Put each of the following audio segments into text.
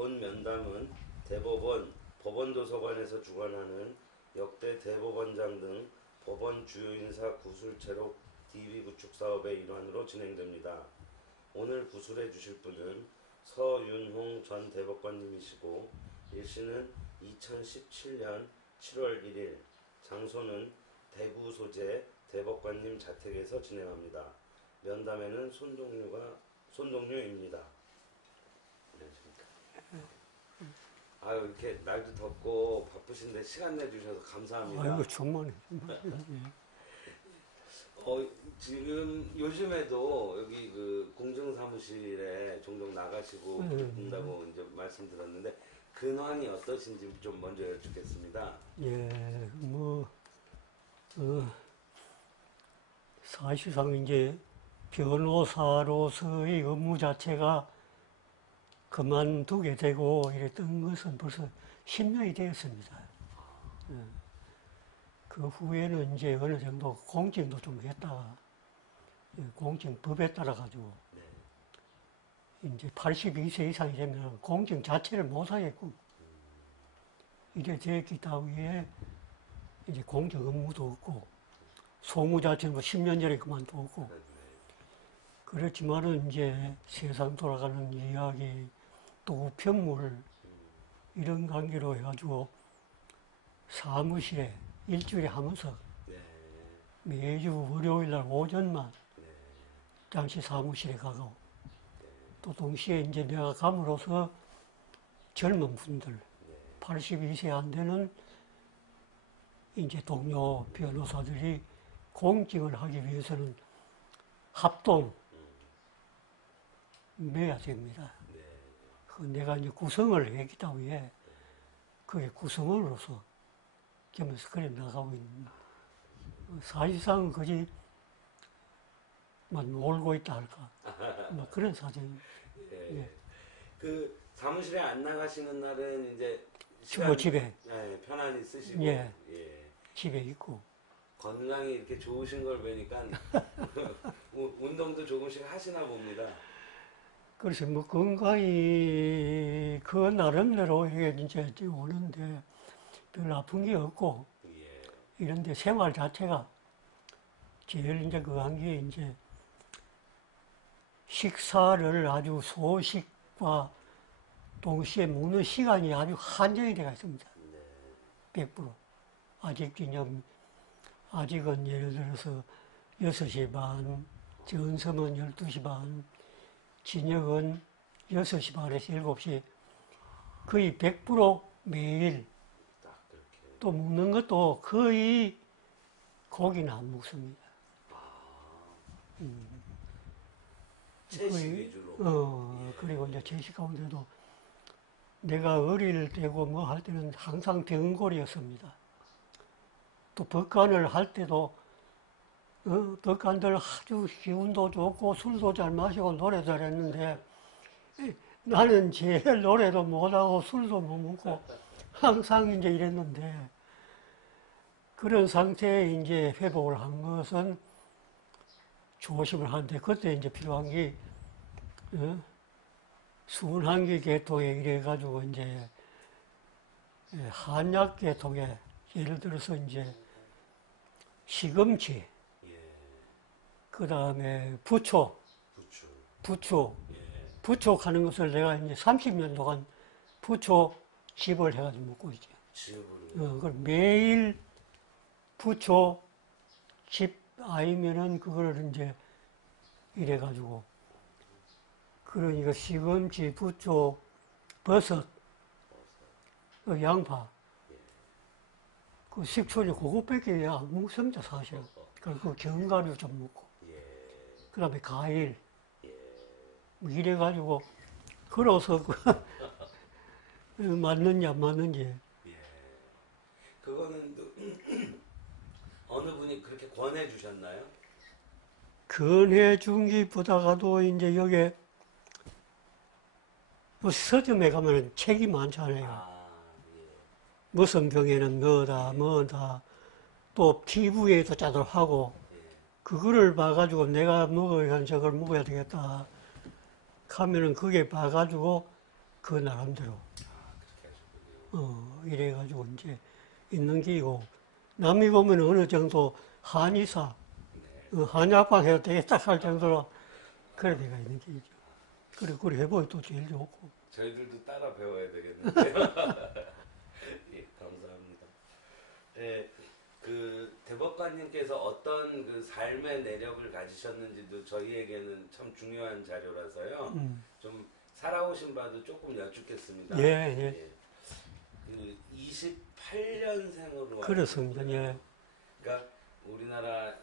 본 면담은 대법원, 법원도서관에서 주관하는 역대 대법원장 등 법원 주요 인사 구술 체록 DB 구축 사업의 일환으로 진행됩니다. 오늘 구술해 주실 분은 서윤홍 전 대법관님이시고 일시는 2017년 7월 1일, 장소는 대구 소재 대법관님 자택에서 진행합니다. 면담에는 손동류입니다. 안녕하십니까. 아유, 이렇게 날도 덥고 바쁘신데 시간 내주셔서 감사합니다. 아이고, 정말. 지금 요즘에도 여기 그 공정사무실에 종종 나가시고 그런다고 이제 말씀드렸는데 근황이 어떠신지 좀 먼저 여쭙겠습니다. 예, 사실상 이제 변호사로서의 업무 자체가 그만두게 되고 이랬던 것은 벌써 10년이 되었습니다. 그 후에는 이제 어느 정도 공직도 좀 했다가 공직법에 따라 가지고 이제 82세 이상이 되면 공직 자체를 못 하겠고 이래 됐기 때문에 이제 공직 업무도 없고 소무 자체는 10년 전에 그만두었고 그렇지만은 이제 세상 돌아가는 이야기 또 우편물 이런 관계로 해가지고 사무실에 일주일에 하면서 매주 월요일날 오전만 잠시 사무실에 가고 또 동시에 이제 내가 감으로써 젊은 분들 82세 안 되는 이제 동료 변호사들이 공직을 하기 위해서는 합동 매야 됩니다. 내가 이제 구성을 했기 때문에 그게 구성원으로서 겸해서 그래 나가고 있는 사실상 그지 놀고 있다 할까 뭐 그런 사정입니다. 예. 그 사무실에 안 나가시는 날은 이제 주로 집에 편안히 쓰시고 예. 집에 있고 건강이 이렇게 좋으신 걸 보니까 운동도 조금씩 하시나 봅니다. 그래서 뭐 건강이 그 나름대로 이게 이제 오는데 별 아픈 게 없고 이런데 생활 자체가 제일 이제 그 한 게 이제 식사를 아주 소식과 동시에 먹는 시간이 아주 한정이 되어 있습니다. 100%. 아직은 예를 들어서 6시 반, 전섬은 12시 반, 진역은 6시 반에서 7시 거의 100% 매일 또 먹는 것도 거의 고기는 안 먹습니다. 채식 위주로. 그리고 이제 채식 가운데도 내가 어릴 때고 뭐 할 때는 항상 등골이었습니다. 또 법관을 할 때도 법관들 아주 기운도 좋고 술도 잘 마시고 노래 잘했는데 나는 제일 노래도 못하고 술도 못 먹고 항상 이제 이랬는데 그런 상태에 이제 회복을 한 것은 조심을 하는데 그때 이제 필요한 게 순환기 계통에 이래가지고 이제 한약 계통에 예를 들어서 이제 시금치 그 다음에 부촉 하는 것을 내가 이제 30년 동안 부촉집을 해가지고 먹고 있죠. 그걸 매일 부촉집 아니면은 그거를 이제 이래가지고 그러니까 시금치, 부촉, 버섯, 양파 그 식초를 그것밖에 안 먹습니다, 사실은. 그리고 견과류 좀 먹고. 그 다음에 과일. 뭐 이래가지고, 걸어서 맞는지 안 맞는지. 그거는 어느 분이 그렇게 권해주셨나요? 권해준기보다가도 이제 여기에 뭐 서점에 가면 책이 많잖아요. 무슨 병에는 뭐다, 또 피부에도 짜들하고, 그거를 봐가지고 내가 먹어야 저걸 먹어야 되겠다 하면은 그게 봐가지고 그 나름대로. 그렇게 하셨군요. 이래가지고 이제 있는 게이고, 남이 보면 어느 정도 한의사, 한약방 해도 되겠다 할 정도로 그래 내가 있는 게이죠. 그래 해보니 또 제일 좋고. 저희들도 따라 배워야 되겠는데요. 예, 감사합니다. 예, 그 대법관님께서 어떤 그 삶의 내력을 가지셨는지도 저희에게는 참 중요한 자료라서요. 좀 살아오신 바도 조금 여쭙겠습니다. 예, 예. 그 28년생으로 그렇습니다. 예. 그러니까 우리나라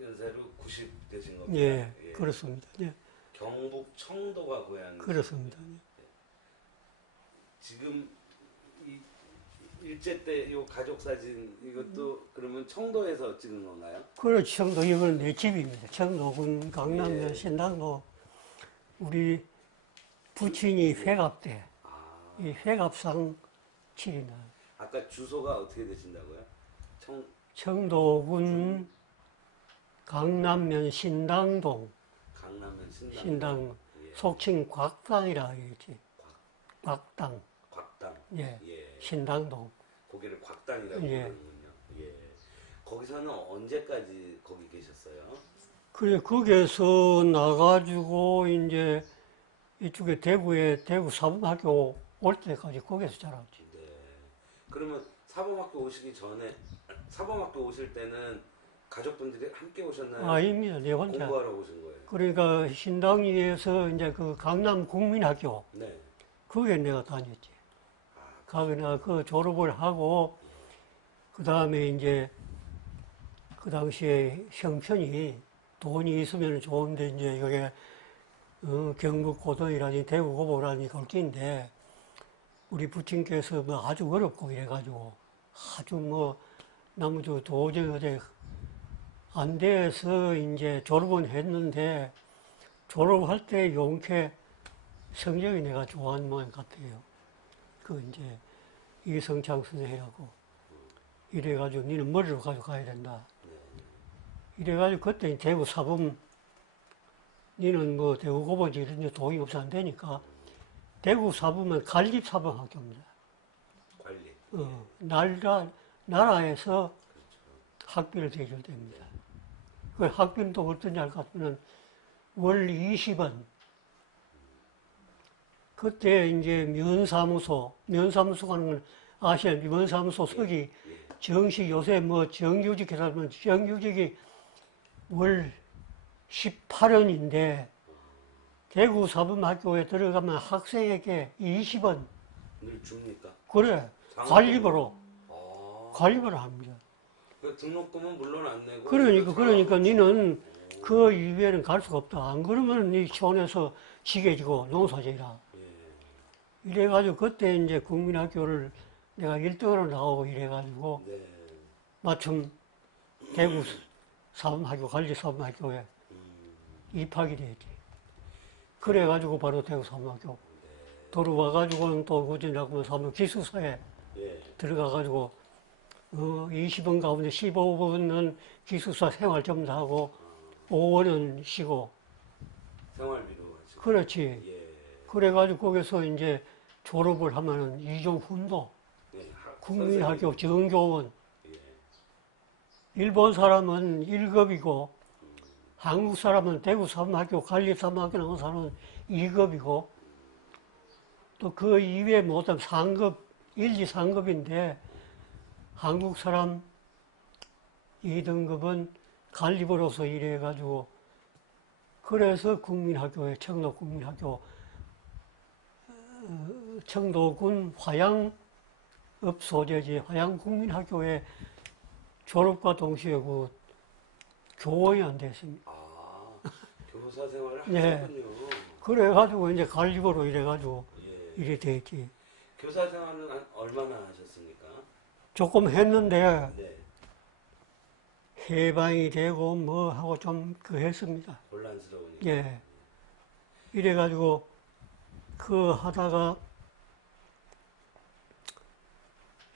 연세로 90 되신 겁니다. 예, 그렇습니다. 예. 경북 청도가 고향이시죠? 그렇습니다. 지금 이 일제 때 요 가족 사진 이것도 그러면 청도에서 찍은 건가요? 그렇죠. 청도, 이건 내 집입니다. 청도군 강남면 예. 신당로. 우리 부친이 회갑 때, 아, 이 회갑상 칠이나. 아까 주소가 어떻게 되신다고요? 청도군 강남면 신당동, 강남면 신당, 예. 속칭 곽당이라 하겠지. 곽당, 곽당. 예, 예. 신당동. 거기를 곽당이라고 예. 부르는군요. 예. 거기서는 언제까지 거기 계셨어요? 그래, 거기에서 나가지고, 이제, 이쪽에 대구에 대구 사범학교 올 때까지 거기에서 자랐지. 네. 그러면 사범학교 오시기 전에 사범학교 오실 때는 가족분들이 함께 오셨나요? 아닙니다. 내 혼자. 공부하러 오신 거예요? 그러니까 신당리에서 이제 그 강남 국민학교, 네. 거기에 내가 다녔지. 아, 거기 내가 그 졸업을 하고, 그 다음에 이제, 그 당시에 형편이 돈이 있으면 좋은데, 이제 이게, 경북 고등이라니 대구 고보라니 걸기인데, 우리 부친께서 뭐 아주 어렵고 이래가지고, 아주 뭐, 나무도 도저히 어디 안 돼서 이제 졸업은 했는데, 졸업할 때 용케 성적이 내가 좋아하는 모양 같아요. 그 이제 이성창 선생하고 이래가지고 니는 머리로 가지고 가야 된다. 이래가지고 그때 대구 사범 니는 뭐 대구 고보지 이런 데 돈이 없어 안 되니까 대구 사범은 관립 사범 학교입니다. 관리. 나라에서 학비를 대줄 때입니다. 그 학비는 또 어떠냐 할 것 같으면 월 20원. 그때 이제 면사무소 가는 건 아시아요? 면사무소 서기 정식 요새 뭐 정규직 해라면 정규직이 월 18원인데 대구 사범학교에 들어가면 학생에게 20원. 늘 줍니까? 그래. 장학금으로? 관리를 합니다. 그 등록금은 물론 안 내고. 그러니까 니는 그 이외에는 갈 수가 없다. 안 그러면 니 시원해서 지게지고 농사지라. 예. 이래가지고 그때 이제 국민학교를 내가 1등으로 나오고 이래가지고 네. 마침 대구 사범학교, 관리사범학교에 입학이 됐지. 그래가지고 바로 대구 사범학교 들어와가지고는 또 구진학교 사범 기숙사에 예. 들어가가지고 20원 가운데 15번은 기숙사 생활 좀 다 하고 5원은 쉬고. 생활비로 하시고. 그렇지. 예. 그래가지고 거기서 이제 졸업을 하면은 이종훈도 예. 국민학교 정교원. 예. 일본 사람은 1급이고 한국 사람은 대구 사범학교, 관립사범학교 나온 사람은 2급이고 또 그 이외에 못하면 3급, 1, 2, 3급인데 한국 사람 2등급은 관리부로서 일해가지고 그래서 국민학교에 청도국민학교 청도군 화양읍 소재지 화양국민학교에 졸업과 동시에 그 교원이 안 됐습니다. 아, 교사 생활을 네. 하셨군요. 그래가지고 이제 관리부로 이래가지고 예. 이래 됐지. 교사 생활은 얼마나 하셨습니까? 조금 했는데 네. 해방이 되고 뭐 하고 좀 그 했습니다. 혼란스러우니까. 예. 이래가지고 그 하다가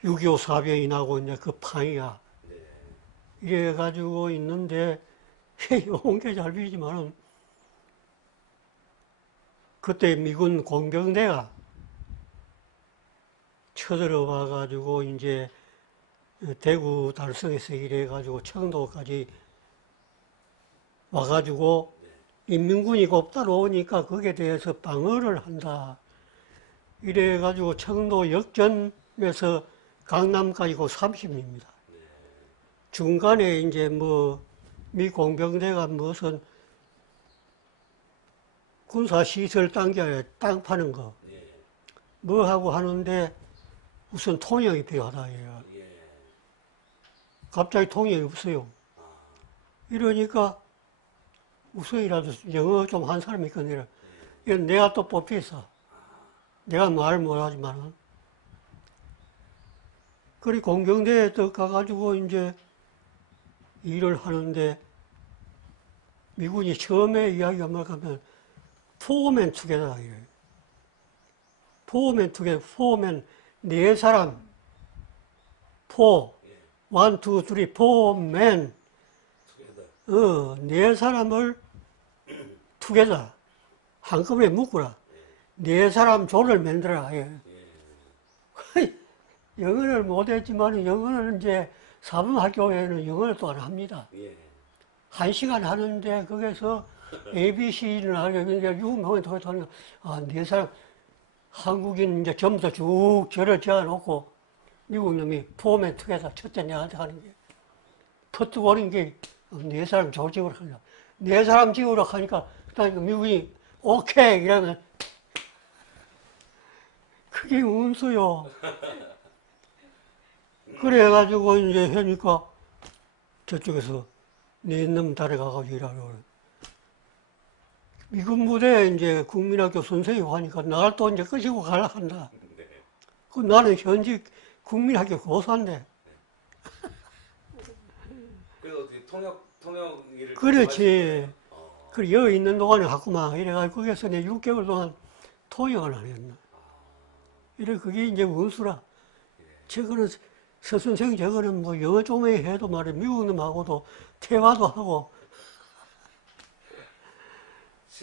6.25 사병이 나고 이제 그 방이가 네. 이래가지고 있는데 온게 잘 비지만은 그때 미군 공병대가 쳐들어와 가지고 이제 대구 달성에서 이래 가지고 청도까지 와 가지고 인민군이 곧 따라오니까 거기에 대해서 방어를 한다. 이래 가지고 청도 역전에서 강남까지 고 30입니다. 중간에 이제 뭐 미 공병대가 무슨 군사시설 단계에 땅 파는 거, 뭐 하고 하는데 우선 통역이 필요하다. 이래요. 갑자기 통역이 없어요. 이러니까 우선이라도 영어 좀 한 사람이 있거든요. 이건 내가 또 뽑혔어. 내가 말 못하지만은. 그리 공병대에 또 가가지고 이제 일을 하는데 미군이 처음에 이야기가 뭐가 하면 포맨 투게더라 이래요. 포맨 투게더, 포맨 네 사람, 포, 원, 투, 쓰리, 포맨, 네 사람을 투게더 한꺼번에 묶어라. 네 사람 조를 만들어라. 영어를 못했지만 영어는 이제 사범학교에는 영어를 또 안 합니다. 1시간 하는데 거기서 ABC를 하려면 유명한 도서관에 네 사람 한국인 이제 전부 다 쭉 절을 지어놓고 미국 놈이 포맨 투게더 첫째 내한테 하는 게 퍼뜨거리는 게 네 사람 조직으로 하냐. 네 사람 지으러 하니까 그다음에 미국이 오케이 이러면 그게 운수요. 그래가지고 이제 하니까 저쪽에서 네 놈 따라가가지고 일하려고. 미군 부대에 이제 국민학교 선생님 하니까 나를 또 이제 끄시고 가려 한다. 그 나는 현직 국민학교 교사인데. 그래서 어떻게 통역 일을 그렇지. 그래, 여기 있는 동안에 하구만. 이래가지고 거기서 내 6개월 동안 통역을 안 했나. 이래, 그게 이제 원수라. 저거는 서선생 저거는 뭐 영어 좀 해도 말이야. 미국 놈하고도 대화도 하고.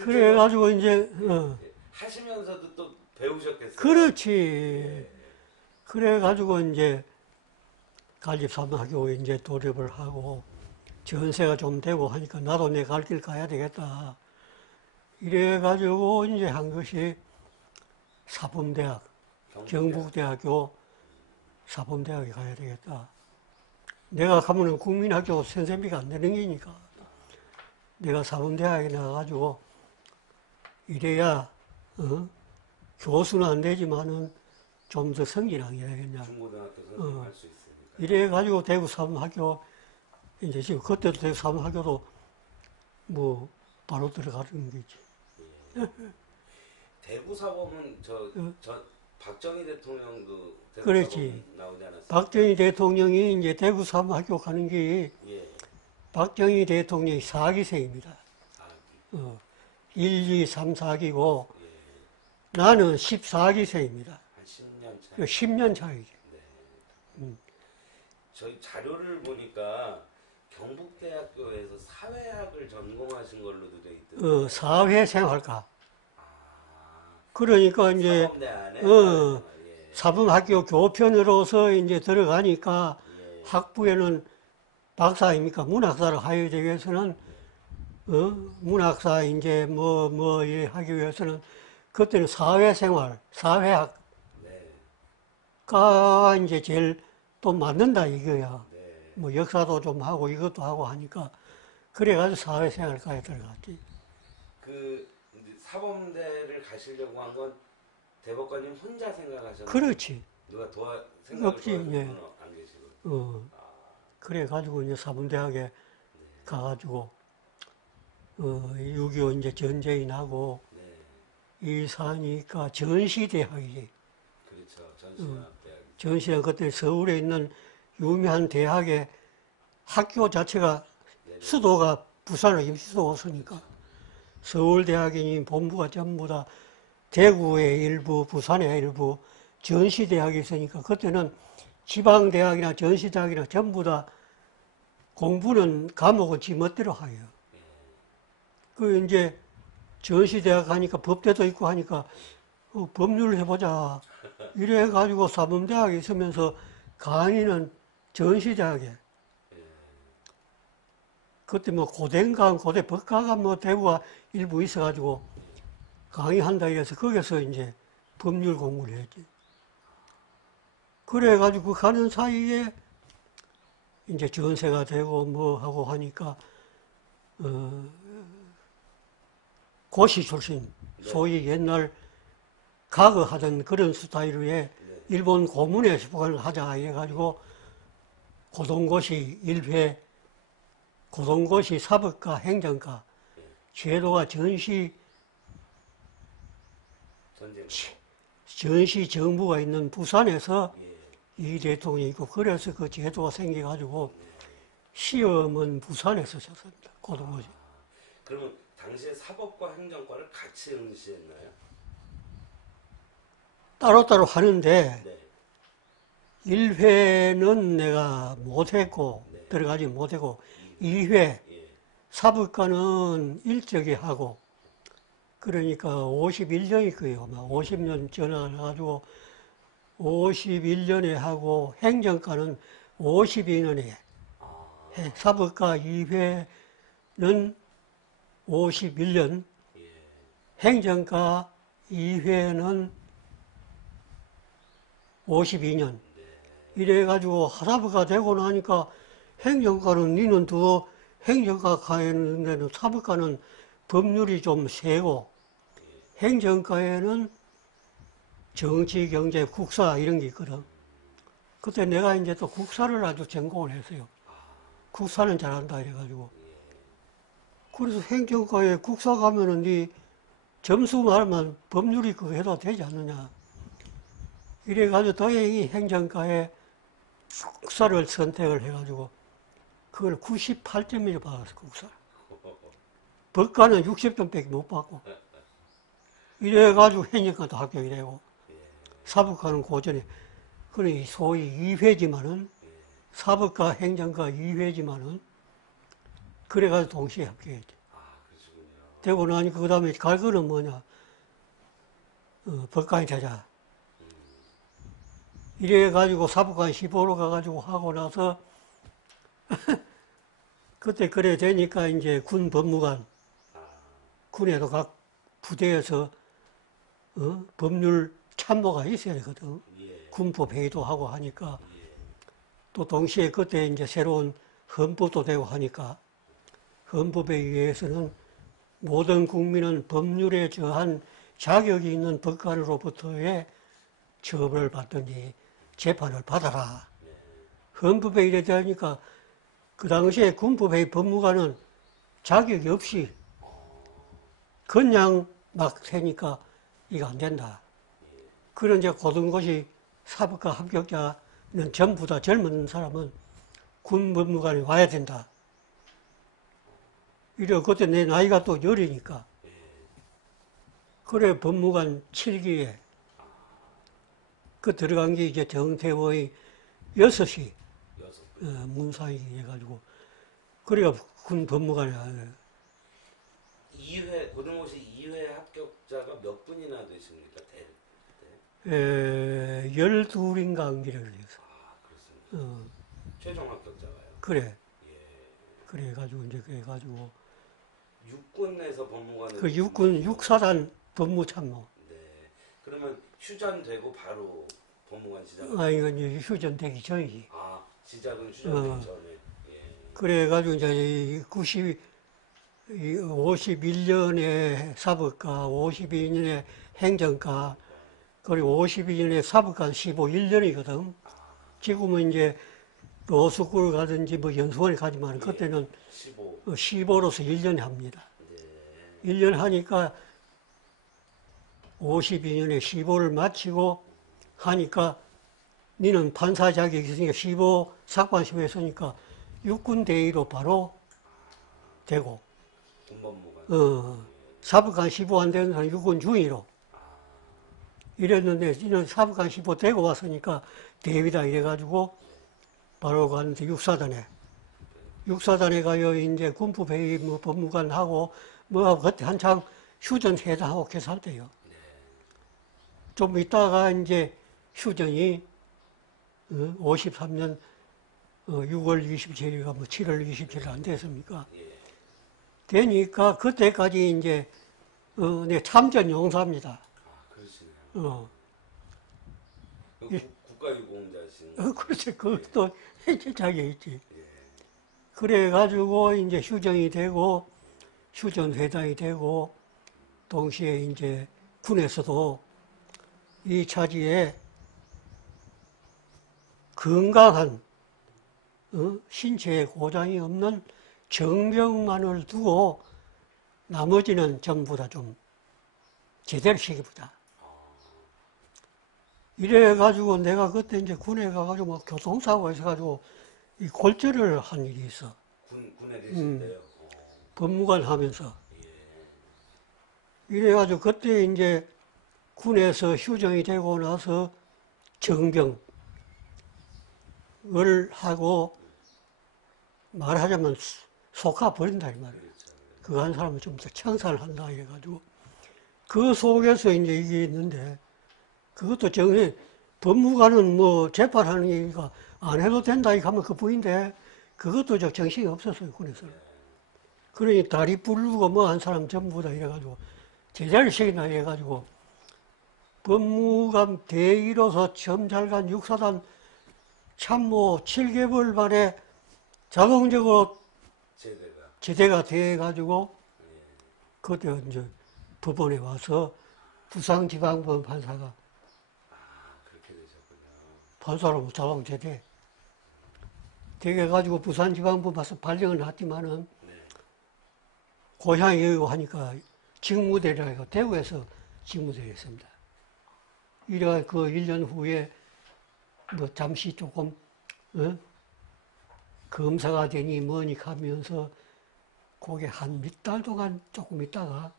그래가지고 이제, 하시면서도 또 배우셨겠어요? 그렇지. 그래가지고 이제 갈집사범학교에 이제 돌입을 하고 전세가 좀 되고 하니까 나도 내 갈 길 가야 되겠다. 이래가지고 이제 한 것이 사범대학, 경북대학교 사범대학에 가야 되겠다. 내가 가면은 국민학교 선생비가 안 되는 게니까 내가 사범대학에 나가가지고 이래야 교수는 안 되지만은 좀 더 성진하게 해야겠냐. 중고등학교 선생님 할 수 있으니까. 이래가지고 대구 사범학교 이제 지금 그때도 대구 사범학교도 뭐 바로 들어가는 거지. 대구 사범은 저 박정희 대통령도 대구 그렇지. 사범 나오지 않았어요? 박정희 대통령이 이제 대구 사범학교 가는 게 예. 박정희 대통령이 4기생입니다. 1, 2, 3, 4기고 나는 14기생입니다. 한 10년 차. 10년 차이죠. 네. 저희 자료를 보니까 경북대학교에서 사회학을 전공하신 걸로도 돼 있더라고요. 사회생활과. 그러니까 이제 사범대 안에 사범학교 교편으로서 이제 들어가니까 학부에는 박사 아닙니까? 문학사를 하기 위해서는 문학사 이제 뭐 하기 위해서는 그때는 사회생활, 사회학가 이제 제일 또 맞는다 이거야. 뭐 역사도 좀 하고 이것도 하고 하니까 그래가지고 사회생활과에 들어갔지. 그 이제 사범대를 가시려고 한 건 대법관님 혼자 생각하셨나요? 그렇지. 누가 생각을 없지, 도와주는 예. 건 안 계시고. 그래가지고 이제 사범대학에 가가지고 6.25 이제 전쟁이 나고 이 사니까 전시대학이지. 그렇죠. 전시대학. 전시대학 그때 서울에 있는 유명한 대학의 학교 자체가 수도가 부산의 임시수도였으니까 서울대학이니 본부가 전부 다 대구의 일부, 부산의 일부 전시대학이 있으니까 그때는 지방대학이나 전시대학이나 전부 다 공부는 과목은 지 멋대로 해요. 그 이제 전시대학 하니까 법대도 있고 하니까 법률 해보자. 이래가지고 사범대학에 있으면서 강의는 전시대학에. 그때 뭐 고대인가 고대 법과가 뭐 대구가 일부 있어가지고 강의한다 이래서 거기서 이제 법률 공부를 했지. 그래가지고 가는 사이에 이제 전세가 되고 뭐 하고 하니까 고시 출신 소위 옛날 과거 하던 그런 스타일의 일본 고문에 수강을 하자 이래가지고 고동고시 1회 고동고시 사법과 행정과 제도가 전시 정부가 있는 부산에서 이 대통령이 있고 그래서 그 제도가 생겨가지고 시험은 부산에서 쳤습니다. 고등고시. 그러면 당시에 사법과 행정과를 같이 응시했나요? 따로따로 하는데 네. 1회는 내가 못했고 들어가지 못했고 2회 예. 사법과는 일찍이 하고 그러니까 51년이 거예요. 막 50년 전화가지고 51년에 하고 행정과는 52년에 해. 사법과 2회는 51년, 행정과 2회는 52년. 이래가지고 사법과 되고 나니까 행정과는 니는 더 행정과 가는 데는 사법과는 법률이 좀 세고 행정과에는 정치, 경제, 국사 이런 게 있거든. 그때 내가 이제 또 국사를 아주 전공을 했어요. 국사는 잘한다 이래가지고. 그래서 행정과에 국사 가면은 네 점수 말만 법률이 그거 해도 되지 않느냐. 이래가지고 다행히 행정과에 국사를 선택을 해가지고 그걸 98점을 받았어, 국사. 법과는 60점밖에 못 받고. 이래가지고 행정과도 합격이 되고 사법과는 고전에 그래 소위 2회지만은 사법과 행정과 2회지만은 그래가지고 동시에 합격했지. 되고 나니까 그 다음에 갈 거는 뭐냐 법관이 되자. 이래가지고 사법관 15로 가가지고 하고 나서 그때 그래 되니까 이제 군 법무관 군에도 각 부대에서 법률 참모가 있어야 되거든. 군법 회의도 하고 하니까 또 동시에 그때 이제 새로운 헌법도 되고 하니까 헌법에 의해서는 모든 국민은 법률에 저한 자격이 있는 법관으로부터의 처벌을 받든지 재판을 받아라. 헌법에 이래 되니까 그 당시에 군법회의 법무관은 자격이 없이 그냥 막 세니까 이거 안 된다. 그런 이제 고등고시 사법과 합격자는 전부 다 젊은 사람은 군 법무관이 와야 된다. 이래 그때 내 나이가 또 어리니까 그래 법무관 7기에 그 들어간 게 이제 정태호의 6시 문사위 해가지고 그래가 군 법무관이 2회 고등고시 2회 합격자가 몇 분이나 되십니까? 12인가 안기를 해서. 그렇습니다. 최종 합격자가요? 그래. 그래가지고 이제 그래가지고 육군에서 법무관을 그 육군 육사단 법무참모. 네. 그러면 휴전되고 바로 법무관 시작. 이건 이제 휴전되기 전이지. 시작은 휴전되기 전에. 그래가지고 이제 51년에 사법과 52년에 행정과 그리고 52년에 사법관 1년이거든. 지금은 이제 로스쿨 가든지 뭐 연수원에 가지만 그때는 15로서 1년 합니다. 1년 하니까 52년에 15를 마치고 하니까 니는 판사 자격이 있으니까 15 사관 15 했으니까 육군 대위로 바로 되고 사법관 15 안 되는 사람 육군 중위로 이랬는데 이는 사법관 15 되고 왔으니까 대위다 이래가지고 바로 갔는데 육사단에 가요 이제 군법회의 뭐 법무관 하고 뭐 하고 그때 한창 휴전 회담하고 계속 할 때요. 좀 있다가 이제 휴전이 53년 6월 27일가 뭐 7월 27일 안 됐습니까? 예. 되니까 그때까지 이제 네, 참전 용사입니다. 아, 그러시네요. 어, 국가유공자신. 그렇지. 그것도 해체자에 있지. 예. 그래가지고 이제 휴전이 되고 휴전회담이 되고 동시에 이제 군에서도 이 차지에 건강한 신체에 고장이 없는 정병만을 두고 나머지는 전부 다 좀 제대로 시키보자. 이래가지고 내가 그때 이제 군에 가가지고 뭐 교통사고가 있어가지고 이 골절을 한 일이 있어. 군에 계실 때요? 법무관 하면서. 예. 이래가지고 그때 이제 군에서 휴정이 되고 나서 정병을 하고 말하자면 속아버린다 이 말이에요. 그렇죠. 그거 한 사람은 좀 더 청산을 한다 해가지고 그 속에서 이제 이게 있는데 그것도 정해 법무관은 뭐 재판하는 얘기가 안 해도 된다 이렇게 하면 그뿐인데 그것도 저 정신이 없었어요 군에서는. 그러니 다리 부르고 뭐 한 사람 전부 다 이래가지고 제자를 시키나 해가지고 법무관 대위로서 점잘간 육사단 참모 7개월 만에 자동적으로 제대가 돼가지고 그때 이제 법원에 와서 부산지방법 판사가 그렇게 되셨군요. 판사로 자동 제대 돼가지고 부산지방법 와서 발령을 났지만은 네. 고향이 여기고 하니까 직무대리라 해서 대구에서 직무대리 했습니다. 이래 그 1년 후에 뭐 잠시 조금 검사가 되니 뭐니 하면서 그게 한 몇 달 동안 조금 있다가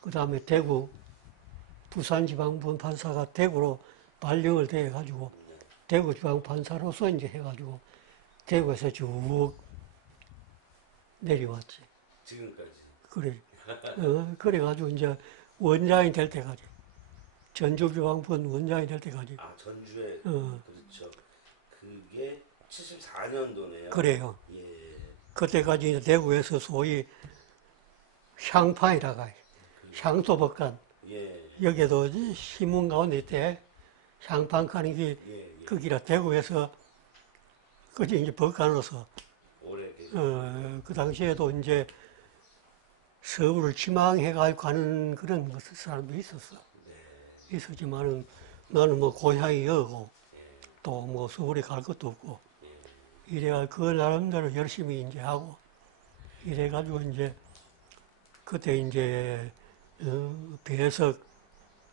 그 다음에 대구 부산지방법 판사가 대구로 발령을 돼가지고 대구지방판사로서 이제 해가지고 대구에서 쭉 내려왔지. 지금까지. 그래. 그래가지고 이제 원장이 될 때까지. 전주지방법 원장이 될 때까지. 아, 전주에. 그렇죠. 그게 74년도네요. 그래요. 예. 그때까지 이제 대구에서 소위 향판이라가 향소법관. 예. 여기에도 신문 가운데 있대. 향판 가는 게 예. 거기라 대구에서 그지 이제 법관으로서 오래 계셨 그 당시에도 이제 서울을 지망해가지고 가는 그런 사람도 있었어. 있었지만은 나는 뭐 고향이 여고 또 뭐 서울에 갈 것도 없고 이래가 그 나름대로 열심히 이제 하고 이래가지고 이제 그때 이제 배석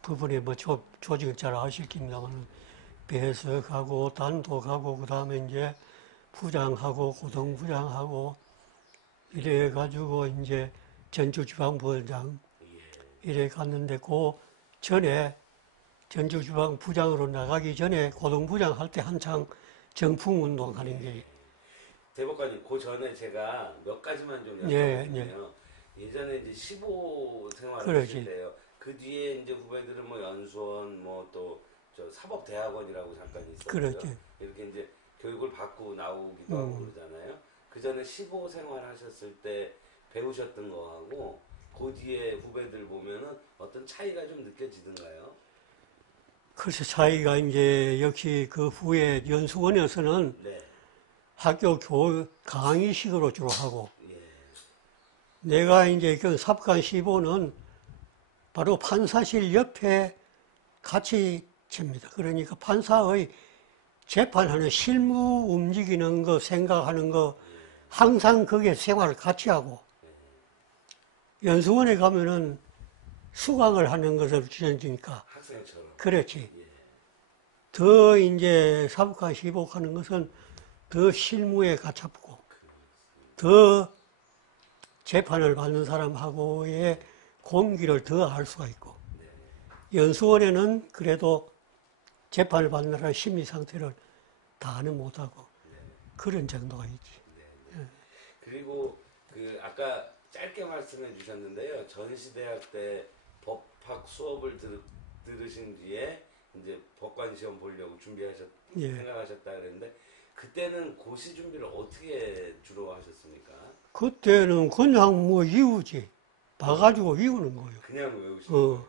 부분에 뭐 조직을 잘 아실 겁니다만 배석하고 단독하고 그 다음에 이제 부장하고 고등부장하고 이래가지고 이제 전주지방부장 이래 갔는데 그 전에 전주지방부장으로 나가기 전에 고등부장 할 때 한창 정풍운동 하는 게 대법관님, 그 전에 제가 몇 가지만 좀 예, 여쭤보면요. 예전에 이제 15 생활을 그러지. 하실 때요. 그 뒤에 이제 후배들은 뭐 연수원, 뭐 또 저 사법대학원이라고 잠깐 있었죠. 그렇지. 이렇게 이제 교육을 받고 나오기도 하고 그러잖아요. 그 전에 15 생활 하셨을 때 배우셨던 거하고 그 뒤에 후배들 보면은 어떤 차이가 좀 느껴지던가요? 그래서 차이가 이제 역시 그 후에 연수원에서는 네. 학교 교육 강의식으로 주로 하고 예. 내가 이제 그 사법관 15는 바로 판사실 옆에 같이 칩니다. 그러니까 판사의 재판하는 실무 움직이는 거 생각하는 거 항상 거기에 생활을 같이 하고 연수원에 가면은 수강을 하는 것을 주니까 학생처럼. 그렇지. 예. 더 이제 사법관 15 하는 것은 더 실무에 가깝고 더 재판을 받는 사람하고의 공기를 더 알 수가 있고 연수원에는 그래도 재판을 받는 사람 심리 상태를 다는 못하고 그런 정도가 있지. 그리고 그 아까 짧게 말씀해 주셨는데요. 전시대학 때 법학 수업을 들으신 뒤에 이제 법관 시험 보려고 예. 생각하셨다 그랬는데 그때는 고시 준비를 어떻게 주로 하셨습니까? 그때는 그냥 뭐 이우지. 봐가지고 이우는 거예요. 그냥 외우시는 거예요? 어,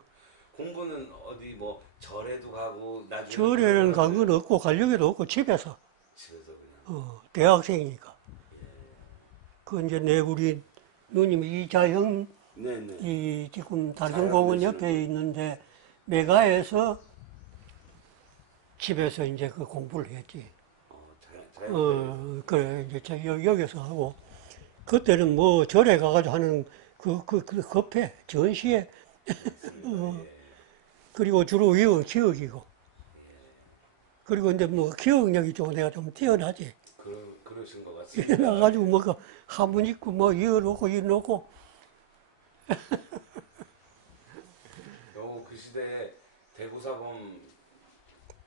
공부는 어디 뭐 절에도 가고 나중에 절에는 간 건 없고, 가려기도 없고, 집에서. 집에서 그냥 대학생이니까. 그 이제 우리 누님이 이자형, 네네 이 지금 잘 달성공원 안 옆에 되시는 있는데, 매가에서 집에서 이제 그 공부를 했지. 그래, 이제 여기서 하고, 그때는 뭐 절에 가가지고 하는 그 급해, 전시회, 그리고 주로 외운 기억이고, 그리고 이제 뭐 기억력이 좀 내가 좀 뛰어나지. 그러신 것 같습니다. 나가지고 뭐 그 한문 있고 뭐 이어놓고, 그 시대에 대구사범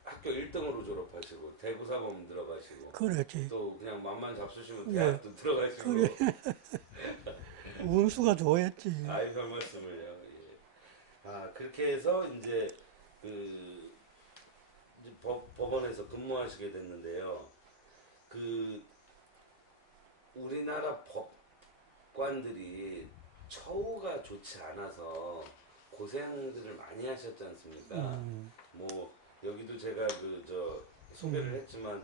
학교 1등으로 졸업하시고 대구사범 들어가시고 그랬지. 또 그냥 맘만 잡수시면 예. 대학도 들어가시고 그래. 운수가 좋았지. 아이 별 말씀을요. 예. 아 그렇게 해서 이제 그 이제 법원에서 근무하시게 됐는데요. 그 우리나라 법관들이 처우가 좋지 않아서 고생들을 많이 하셨지 않습니까? 뭐 여기도 제가 소개를 했지만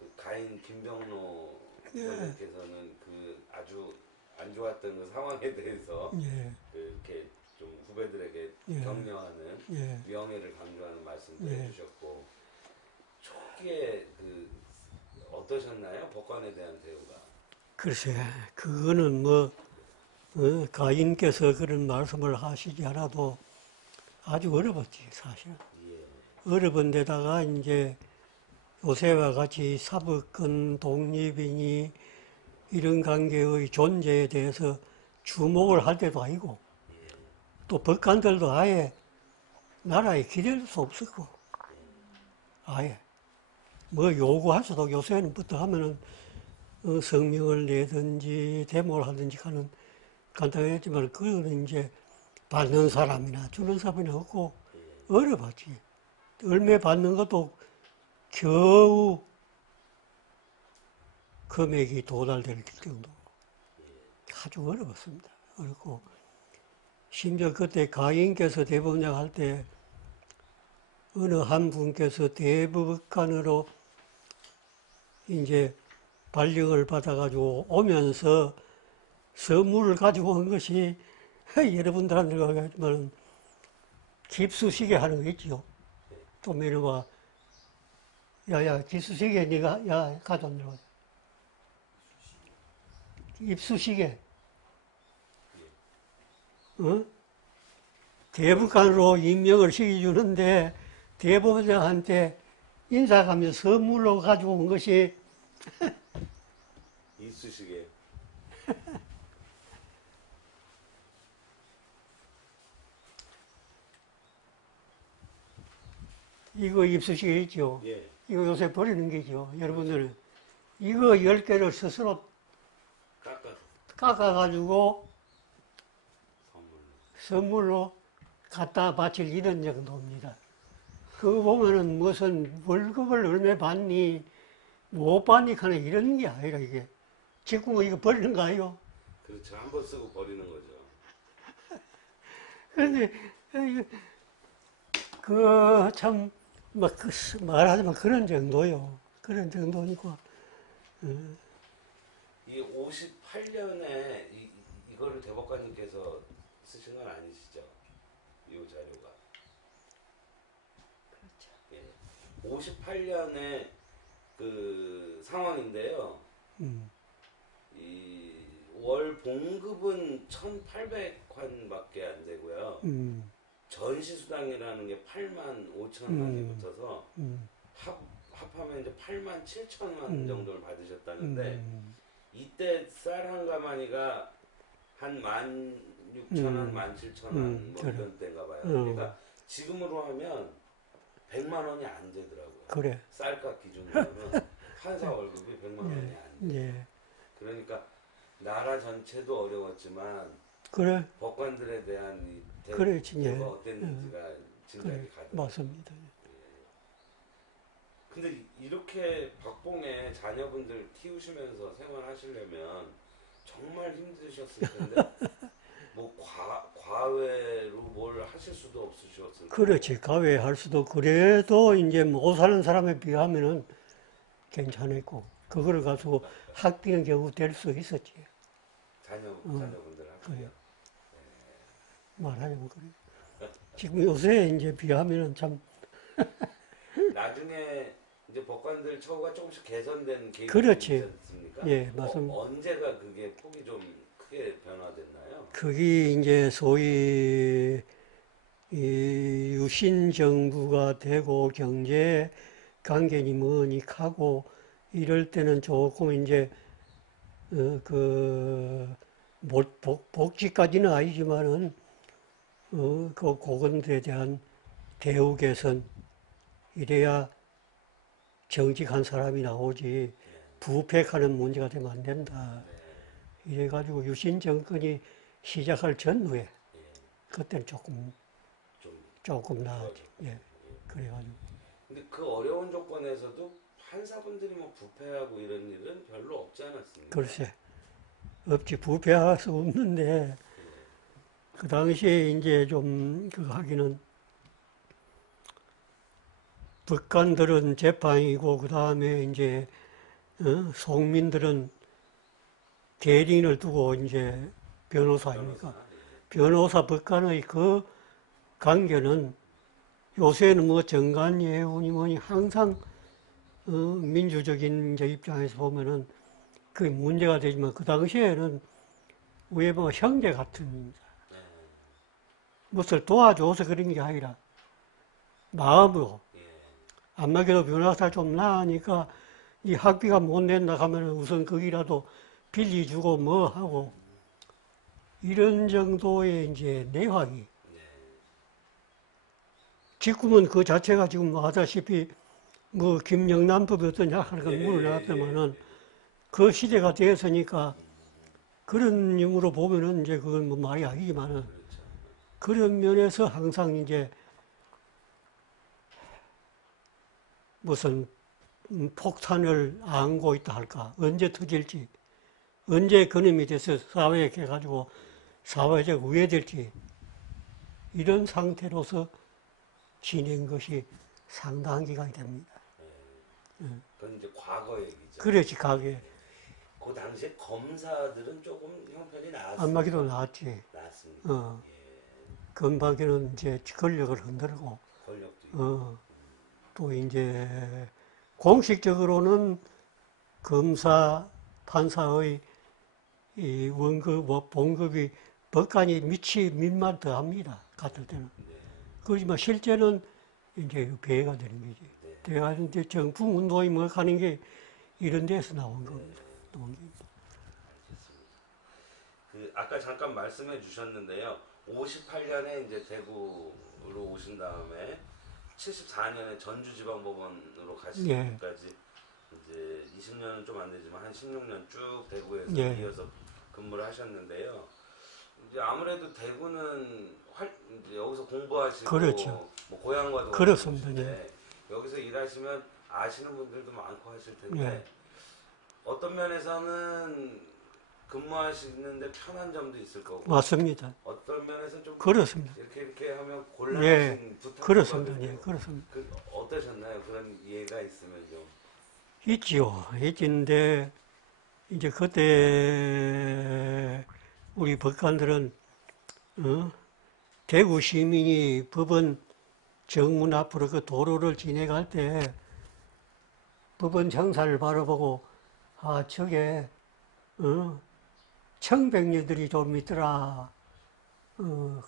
그 가인 김병로 선생님께서는 그 아주 안 좋았던 그 상황에 대해서 예, 이렇게 좀 후배들에게 예. 격려하는 예, 명예를 강조하는 말씀도 예. 해주셨고 초기에 어떠셨나요? 법관에 대한 대우가? 글쎄, 그거는 뭐, 가인께서 그런 말씀을 하시지 않아도 아주 어려웠지, 사실. 예. 어려운 데다가 이제 요새와 같이 사법권 독립이니 이런 관계의 존재에 대해서 주목을 할 때도 아니고, 또 법관들도 아예 나라에 기댈 수 없었고, 아예. 뭐 요구할 수도 요새는 부터 하면은 성명을 내든지 데모를 하든지 하는 간단했지만 그거는 이제 받는 사람이나 주는 사람이나 없고 어려웠지. 얼마 받는 것도 겨우 금액이 도달될 정도. 아주 어려웠습니다. 그렇고 심지어 그때 가인께서 대법원장 할 때 어느 한 분께서 대법관으로 이제 발령을 받아가지고 오면서 선물을 가지고 온 것이 여러분들한테 가지만 깁수시계 하는 거 있지요. 또 매너가 야야 깁수시계 네가 야 가져온다고. 입수시계. 어? 대법관으로 임명을 시켜주는데 대법원장한테 인사가면서 선물로 가지고 온 것이 이쑤시개. 이거 입수시계 있죠. 예. 이거 요새 버리는 게죠. 여러분들은 이거 10개를 스스로 깎아가지고 선물로 갖다 바칠 이런 정도입니다. 그거 보면은 무슨 월급을 얼마 받니, 못 받니 하는 이런 게 아니라 이게. 직구 이거 버리는 거 아니요? 그렇죠. 한 번 쓰고 버리는 거죠. 그런데, 참, 막, 말하자면 그런 정도요. 그런 정도니까. 이 58년에 이거를 대법관님께서 쓰신 건 아니시죠? 이 자료가. 그렇죠. 예. 58년에 그 상황인데요. 이 월 봉급은 1,800환밖에 안 되고요. 전시수당이라는 게 8만 5천 원이 붙어서 합하면 이제 8만 7천 원 정도를 받으셨다는데 이때 쌀 한 가마니가 한 16,000원, 17,000원 뭐 이런 때인가 봐요. 그러니까 지금으로 하면 100만 원이 안 되더라고요. 그래. 쌀값 기준으로는 판사 월급이 100만 원이 안 돼요. 예. 그러니까 나라 전체도 어려웠지만 그래. 법관들에 대한 이 그렇지, 예. 대우가 어땠는지가 진작에 가더라고요. 맞습니다. 근데 이렇게 박봉에 자녀분들 키우시면서 생활하시려면 정말 힘드셨을 텐데 뭐 과외로 뭘 하실 수도 없으셨을 텐데. 그렇지. 가외할 수도 그래도 이제 못 사는 사람에 비하면은 괜찮았고 그거를 가지고 학비는 겨우 될 수 있었지. 자녀분들 그래요. 학교요. 말하자면 그래. 지금 요새 이제 비하면은 참 나중에 이제 법관들 처우가 조금씩 개선된 계획이 그렇지. 있지 않습니까? 예, 맞습니다. 언제가 그게 폭이 좀 크게 변화됐나요? 그게 이제 소위 이 유신 정부가 되고 경제 관계니 뭐니 하고 이럴 때는 조금 이제 그 복지까지는 아니지만은 그 그건들에 대한 대우 개선 이래야 정직한 사람이 나오지 부패하는 문제가 되면 안 된다. 이래가지고 유신 정권이 시작할 전후에 그때는 조금 나았지. 예. 그래가지고 근데 그 어려운 조건에서도 판사분들이 뭐 부패하고 이런 일은 별로 없지 않았습니까? 글쎄 없지 부패할 수 없는데 그 당시에 이제 좀 그 하기는 법관들은 재판이고 그 다음에 이제 속민들은 대리인을 두고 이제 변호사입니까? 변호사 법관의 그 관계는 요새는 뭐 정관예우니 뭐니 항상 민주적인 이제 입장에서 보면은 그게 문제가 되지만 그 당시에는 왜 뭐 형제 같은 무엇을 도와줘서 그런 게 아니라 마음으로 안마기도 변호사 좀 나으니까 이 학비가 못 낸다 하면 우선 거기라도 빌려주고 뭐 하고 이런 정도의 이제 내황이 지금은 그 자체가 지금 아다시피 뭐 김영란법이 어떠냐 하는 건 물어놨더만은 그 시대가 되었으니까 그런 의미로 보면은 이제 그건 뭐 말이 아니지만은 그런 면에서 항상 이제 무슨 폭탄을 안고 있다 할까 언제 터질지 언제 그놈이 돼서 사회에 해가지고 사회적 우회될지 이런 상태로서 지낸 것이 상당한 기간이 됩니다. 그건 이제 과거 얘기죠. 그렇지 가게 그 당시에 검사들은 조금 형편이 나았습니다. 안마기도 나왔지. 나았습니다. 건방기는 이제 권력을 흔들고 권력도 있고. 또 이제 공식적으로는 검사 판사의 이 원급 봉급이 법관이 밑만 더합니다. 같을 때는. 그렇지만 실제는 이제 배가 되는 거지. 내가 이제 정풍 운동이 뭐 하는 게 이런 데서 나온 겁니다. 그 아까 잠깐 말씀해 주셨는데요. 58년에 이제 대구로 오신 다음에 74년에 전주지방법원으로 가시기까지 이제 20년은 좀 안 되지만 한 16년 쭉 대구에서 이어서 근무를 하셨는데요. 이제 아무래도 대구는 이제 여기서 공부하시고 그렇죠. 뭐 고향과도 그렇습니다. 여기서 일하시면 아시는 분들도 많고 하실 텐데 어떤 면에서는 근무하시는데 편한 점도 있을 거고 맞습니다. 어떤 면에서 좀 그렇습니다. 이렇게 하면 곤란하신 부탁 그렇습니다. 그렇습니다. 어떠셨나요? 그런 이해가 있으면 좀 있지요. 있는데 이제 그때 우리 법관들은 대구 시민이 법원 정문 앞으로 그 도로를 지나갈 때 법원 형사를 바라보고 아 저게 청백녀들이 좀 있더라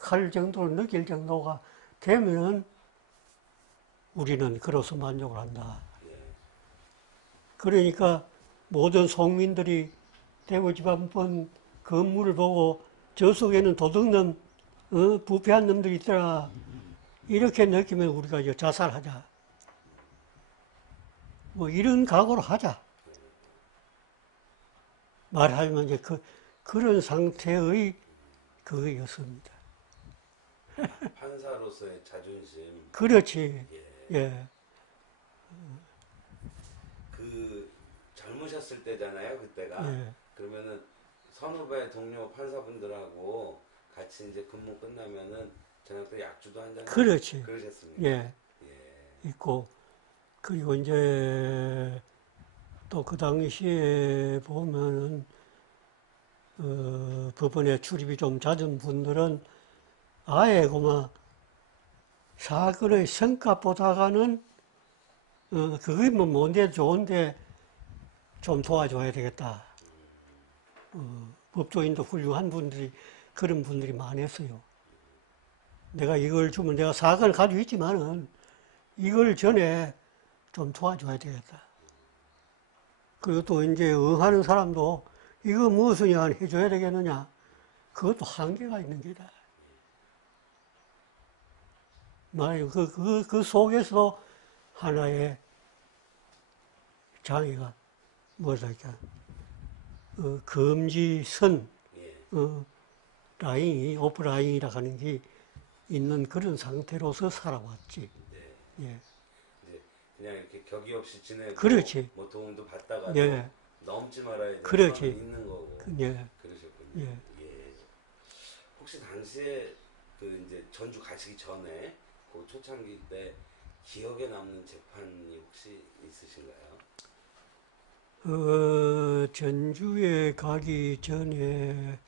할 정도로 느낄 정도가 되면은 우리는 그로서 만족을 한다. 그러니까 모든 속민들이 대구지방법 건물을 보고 저 속에는 도둑놈, 부패한 놈들이 있더라. 이렇게 느끼면 우리가 이제 자살하자. 뭐 이런 각오로 하자. 말하자면 이제 그런 상태의 그거였습니다. 판사로서의 자존심. 그렇지. 예. 예. 그 젊으셨을 때잖아요, 그때가. 예. 그러면은 선후배 동료 판사분들하고 같이 이제 근무 끝나면은 저녁 때 약주도 한잔 그렇지. 그러셨습니까? 예. 예. 있고, 그리고 이제 또 그 당시에 보면은, 법원에 출입이 좀 잦은 분들은 아예 그만 사건의 성과보다가는, 그게 뭐 뭔데 좋은데 좀 도와줘야 되겠다. 법조인도 훌륭한 분들이, 그런 분들이 많았어요. 내가 이걸 주면 내가 사건을 가지고 있지만은 이걸 전에 좀 도와줘야 되겠다. 그리고 또 이제 응하는 사람도 이거 무엇이냐 해줘야 되겠느냐. 그것도 한계가 있는 게다. 말이에요. 그 속에서 하나의 장애가 뭐랄까, 금지선, 예. 라인이, 오프라인이라 하는 게 있는 그런 상태로서 살아왔지. 네. 예. 이제 그냥 이렇게 격의 없이 지내고 그렇지. 뭐 도움도 받다가도 예. 넘지 말아야 되는 그렇지. 상황이 있는 거고. 예. 그러셨군요. 예. 예. 혹시 당시에 그 이제 전주 가시기 전에 그 초창기 때 기억에 남는 재판이 혹시 있으신가요? 전주에 가기 전에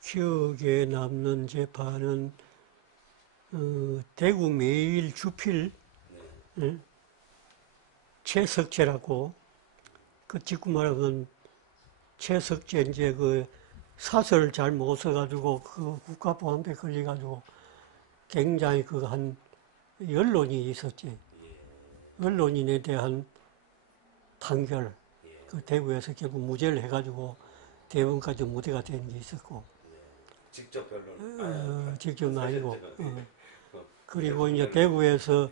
기억에 남는 재판은 대구 매일 주필 네. 최석재라고, 그 직구 말하면 최석재, 이제 그 사설을 잘 못 써가지고 그 국가보안법에 걸려가지고 굉장히 그 한 언론이 있었지. 언론인에 대한 판결, 그 대구에서 결국 무죄를 해가지고 대법원까지 무죄가 된 게 있었고, 직접 변론. 직접은 아니고, 사실은 그리고 이제 대구에서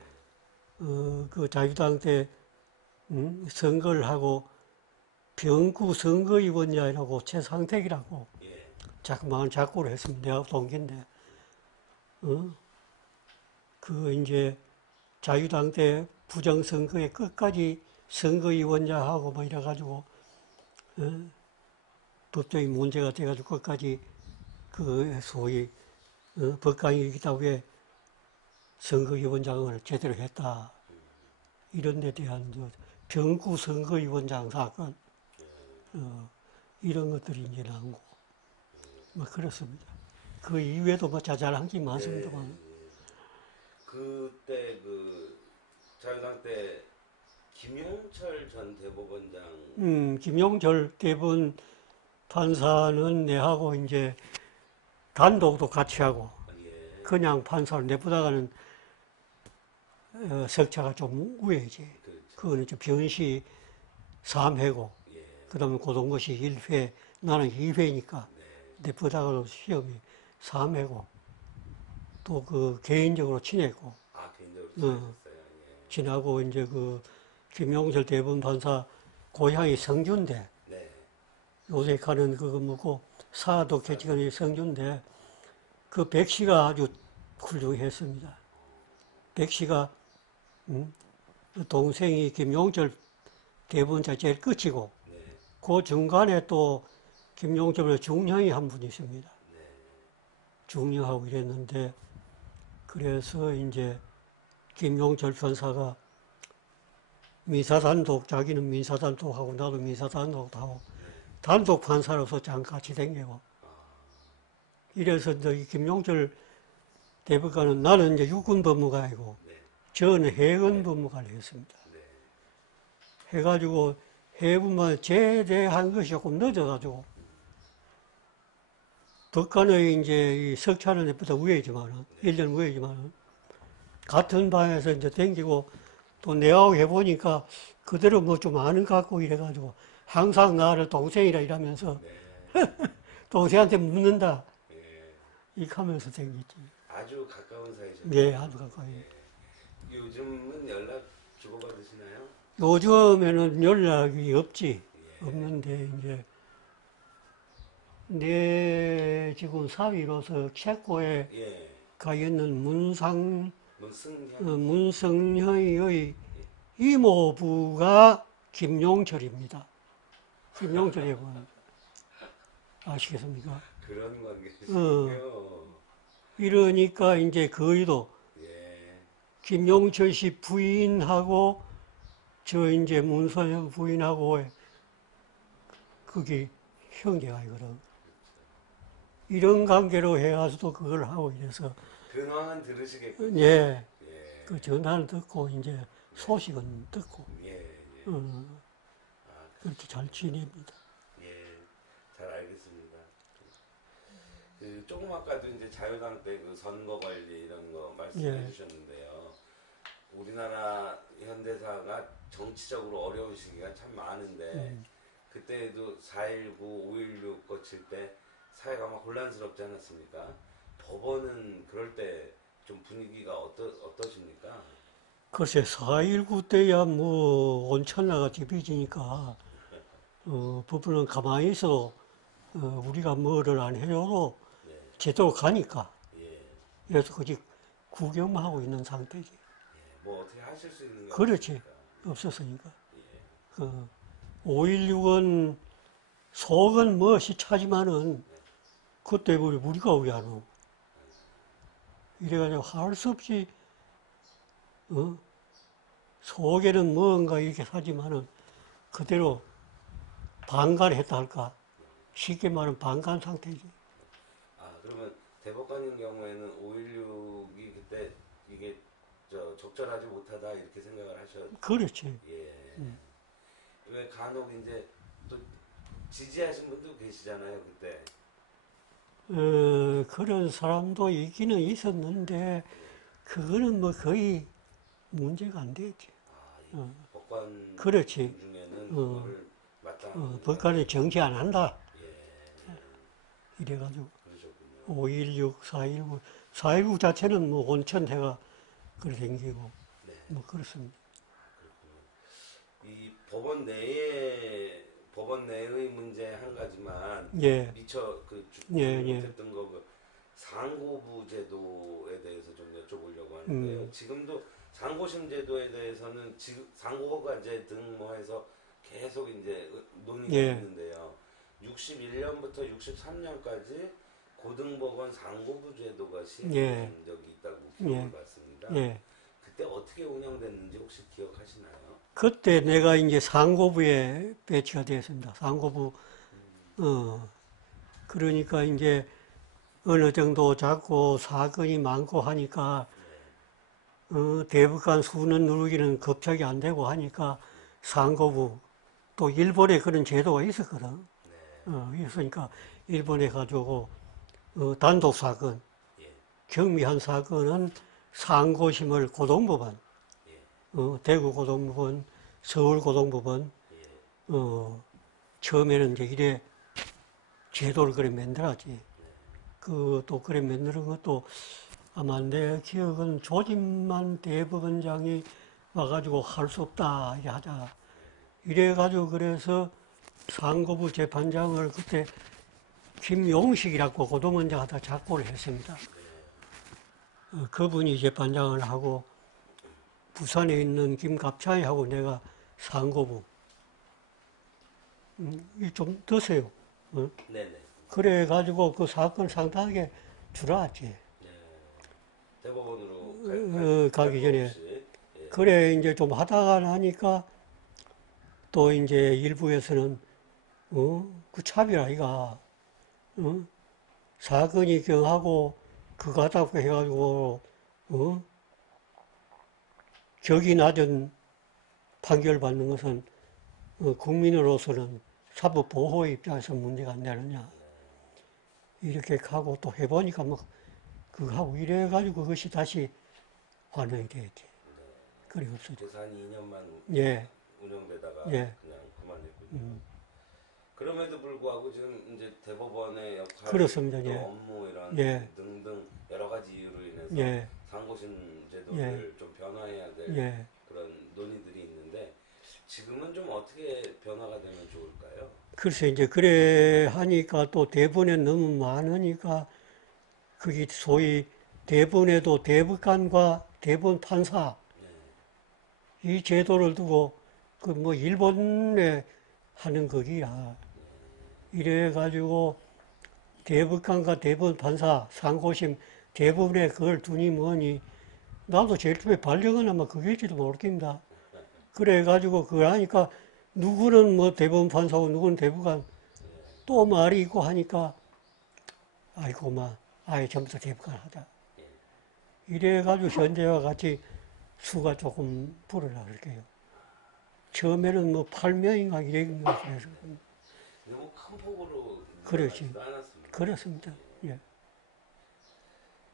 그 자유당 때 선거를 하고 병구 선거위원장이라고 최상택이라고 예. 자그마한 작고를 했습니다. 내가 동기인데, 그 이제 자유당 때 부정선거에 끝까지 선거위원장하고 뭐 이래가지고 법적인 문제가 돼가지고 끝까지 그 소위 법강이 있다고 해 선거위원장을 제대로 했다. 이런 데 대한 병구 선거위원장 사건, 이런 것들이 이제 나오고, 뭐 그렇습니다. 그 이외에도 뭐 자잘한 게 많습니다만. 그때 그 자유당 때 김용철 전 대법원장. 김용철 대법원 판사는 내하고 이제 단독도 같이 하고, 예. 그냥 판사를 내보다가는 석차가 좀 우회지. 그렇죠. 그거는 좀 변시 3회고, 예. 그 다음에 고동고시 1회, 나는 2회니까, 네. 내보다가도 시험이 3회고, 또 그 개인적으로 친했고, 아, 개인적으로 친하셨어요. 예. 친하고 이제 그 김용철 대법원 판사 고향이 성주인데, 네. 요새 가는 그거 뭐고, 사도 개치관이 성주인데, 그 백씨가 아주 훌륭했습니다. 백씨가, 그 동생이 김용철 대법원자 제일 끝이고, 네. 그 중간에 또 김용철의 중형이 한 분 있습니다. 네. 중형하고 이랬는데, 그래서 이제 김용철 판사가 민사단독, 자기는 민사단독하고 나도 민사단독하고 단독 판사로서 잠깐 같이 댕기고, 이래서 이제 이 김용철 대법관은 나는 이제 육군 법무관이고, 네. 저는 해군 법무관을 했습니다. 네. 해가지고 해군만 제대한 것이 조금 늦어가지고, 법관의 이제 이 석차는 보다 우회지만은, 1년 우회지만은, 같은 방에서 이제 댕기고, 또 내하고 해보니까 그대로 뭐 좀 아는 것 같고 이래가지고, 항상 나를 동생이라 이러면서, 동생한테 묻는다. 예. 이렇게 하면서 댕기지. 아주 가까운 사이죠. 예, 아주 가까이. 요즘은 연락 주고받으시나요? 요즘에는 연락이 없지. 없는데, 이제, 내 지금 사위로서 체코에 예. 가 있는 문승현. 문성현의 이모부가 김용철입니다. 김용철 여러분 아시겠습니까? 그런 관계시군요. 이러니까 이제 거의도 예. 김용철 씨 부인하고 저 이제 문성현 부인하고 그게 형제가 이거든. 이런 관계로 해가지고 그걸 하고 이래서 근황은 들으시겠군요. 예, 예. 그 전화를 듣고 이제 소식은 듣고 예. 예. 아, 그렇게 잘 지냅니다. 예. 잘 알겠습니다. 조금 아까도 이제 자유당 때 그 선거 관리 이런 거 말씀해 예. 주셨는데요. 우리나라 현대사가 정치적으로 어려운 시기가 참 많은데 그때도 4.19, 5.16 거칠 때 사회가 막 혼란스럽지 않았습니까? 법원은 그럴 때 좀 분위기가 어떠십니까? 글쎄 4.19 때야 뭐 온천나가 뒤비지니까 부부는 가만히 있어 우리가 뭐를 안 해줘도 예. 제대로 가니까 예. 그래서 그지 구경만 하고 있는 상태지. 예. 뭐 어떻게 하실 수 있는 게 그렇지. 없습니까? 없었으니까. 예. 그 5.16은 속은 무엇이 차지만은 그때 우리가 왜 안 오? 이래가지고 할 수 없이 속에는 뭔가 이렇게 사지만은 그대로 방관했다 할까? 쉽게 말하면 방관 상태지. 아, 그러면 대법관인 경우에는 5.16이 그때 이게 적절하지 못하다 이렇게 생각을 하셨. 그렇지. 예. 왜 간혹 이제 또 지지하신 분도 계시잖아요, 그때. 그런 사람도 있기는 있었는데 그거는 뭐 거의 문제가 안 되지. 아, 이 법관 그렇지. 중에는 그거를 마땅히 법관이 정치 안 한다. 예. 이래가지고 그러셨군요. 5.16, 4.19, 4.19 자체는 뭐 온천해가 그래 댕기고 네. 뭐 그렇습니다. 이 법원 내의 문제 한 가지만 예, 미처 예, 예. 못했던 거 그 상고부 제도에 대해서 좀 여쭤보려고 하는데요. 지금도 상고심 제도에 대해서는 지금 상고가제 등 뭐 해서 계속 이제 논의가 예. 있는데요. 61년부터 63년까지 고등법원 상고부 제도가 시행된 적이 있다고 기억을 예. 봤습니다. 예. 그때 어떻게 운영됐는지 혹시 기억하시나요? 그때 내가 이제 상고부에 배치가 되었습니다. 상고부, 그러니까 이제 어느 정도 작고 사건이 많고 하니까, 대법관 수는 누르기는 겁착이 안 되고 하니까 상고부, 또 일본에 그런 제도가 있었거든. 있으니까 일본에 가지고, 단독 사건, 예. 경미한 사건은 상고심을 고등법원, 예. 대구 고등법원, 서울 고등법원, 예. 처음에는 이제 이래 제도를 그래 만들었지. 또 그래 만드는 것도 아마 내 기억은 조짐만 대법원장이 와가지고 할 수 없다, 이래 하자. 이래가지고 그래서 상고부 재판장을 그때 김용식이라고 고등원장 하다 작고를 했습니다. 그분이 재판장을 하고 부산에 있는 김갑차이하고 내가 상고부 좀 드세요. 네네. 그래가지고 그 사건 상당하게 줄었지. 네. 대법원으로 가기 전에. 예. 그래 이제 좀 하다가 나니까 또 이제 일부에서는 그 차별 아이가 사건이 경하고 그거 하다고 해가지고 격이 낮은 판결 받는 것은 국민으로서는 사법 보호 입장에서 문제가 안 되느냐. 이렇게 하고 또 해보니까 뭐 그거 하고 이래가지고 그것이 다시 환원이 되었지. 그래 없어져. 그래서 한 2년만 예, 운영되다가 예. 그냥 그만했군요. 그럼에도 불구하고 지금 이제 대법원의 역할, 그렇습니다. 또 예. 업무 이런 예. 등등 여러 가지 이유로 인해서 예. 상고심 제도를 좀 변화해야 될 예. 그런 논의들이 있는데 지금은 좀 어떻게 변화가 되면 좋을까요? 글쎄 이제 그래 하니까 또 대본에 너무 많으니까 그게 소위 대법원에도 대법관과 대법원 판사 이 제도를 두고 그 뭐 일본에 하는 거기야. 이래 가지고 대법관과 대법원 판사 상고심 대부분에 그걸 두니 뭐니 나도 제일 처음에 발령은 아마 그게일지도 모르겠다. 그래 가지고 그걸 하니까 누구는 뭐 대법원 판사고 누구는 대법관 또 말이 있고 하니까 아이고 막 아예 전부 다 대법관 하자. 이래 가지고 현재와 같이 수가 조금 불어나 그럴게요. 처음에는 뭐 8명인가 이래인가 그래서 너무 큰 폭으로 그렇지. 늘어나지도 않았습니다. 그렇습니다. 예.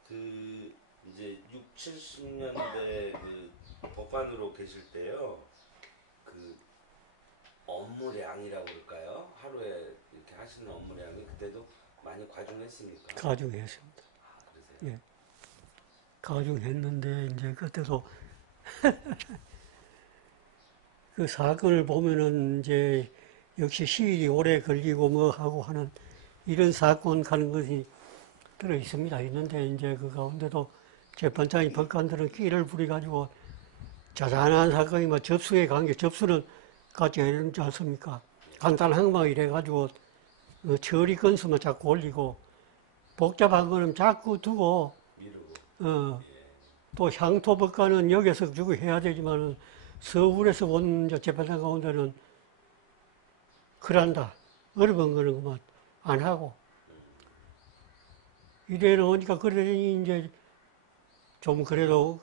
그 이제 6, 70년대 그 법관으로 계실 때요. 그 업무량이라고 그럴까요? 하루에 이렇게 하시는 업무량이 그때도 많이 과중했습니까? 가중했습니다. 아, 그러세요? 예. 가중했는데 이제 그때도 그 사건을 보면은 이제 역시 시일이 오래 걸리고 뭐 하고 하는 이런 사건 가는 것이 들어 있습니다. 있는데 이제 그 가운데도 재판장이 법관들은 끼를 부려가지고 자잘한 사건이 뭐 접수에 관계 접수는 같이 해야 되지 않습니까? 간단한 것만 이래가지고 처리 건수만 자꾸 올리고 복잡한 거는 자꾸 두고 미루고. 또 향토 법관은 여기서 주고 해야 되지만은 서울에서 온 재판장 가운데는 그란다. 어려운 거는 그만 안 하고. 이래 놓으니까 그러니 이제 좀 그래도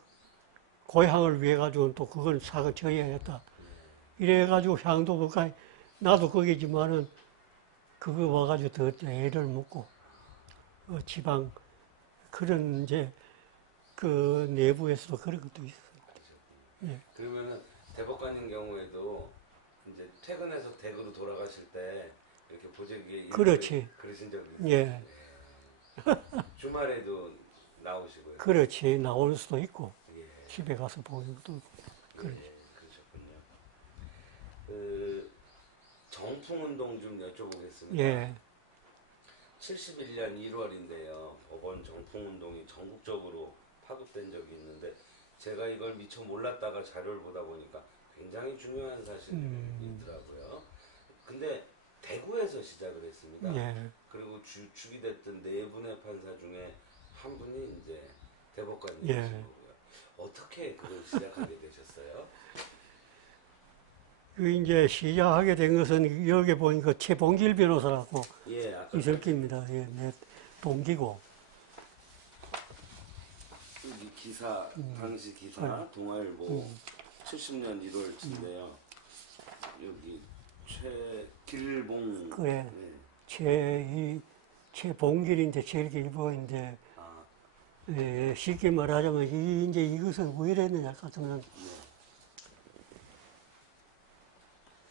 고향을 위해 가지고 또 그걸 사건 처리해야겠다. 이래 가지고 향토 법관 나도 거기지만은 그거 와가지고 더 애를 먹고 지방 그런 이제 그 내부에서도 그런 것도 있어요. 예. 그러면은 대법관인 경우에도 이제 퇴근해서 댁으로 돌아가실 때 이렇게 보재기에 그렇지. 그러신 적이 있어요. 예. 주말에도 나오시고요. 그렇지. 나올 수도 있고 예. 집에 가서 보는 것도 있고. 그렇지. 예, 그러셨군요. 그 정풍운동 좀 여쭤보겠습니다. 예. 71년 1월인데요. 법원 정풍운동이 전국적으로 파급된 적이 있는데 제가 이걸 미처 몰랐다가 자료를 보다 보니까 굉장히 중요한 사실이더라고요. 근데 대구에서 시작을 했습니다. 예. 그리고 주기 됐던 네 분의 판사 중에 한 분이 이제 대법관이신 예. 거고요. 어떻게 그걸 시작하게 되셨어요? 그 이제 시작하게 된 것은 여기 보니까 최봉길 변호사라고 예, 아까 있을 겁니다. 예, 내 동기고. 이 기사, 당시 기사, 동아일보 70년 1월인데요. 여기 최길봉. 그래. 네. 최봉길인데 제일 길보인데 아, 예, 쉽게 말하자면 이제 이것은 왜 이랬느냐 같으면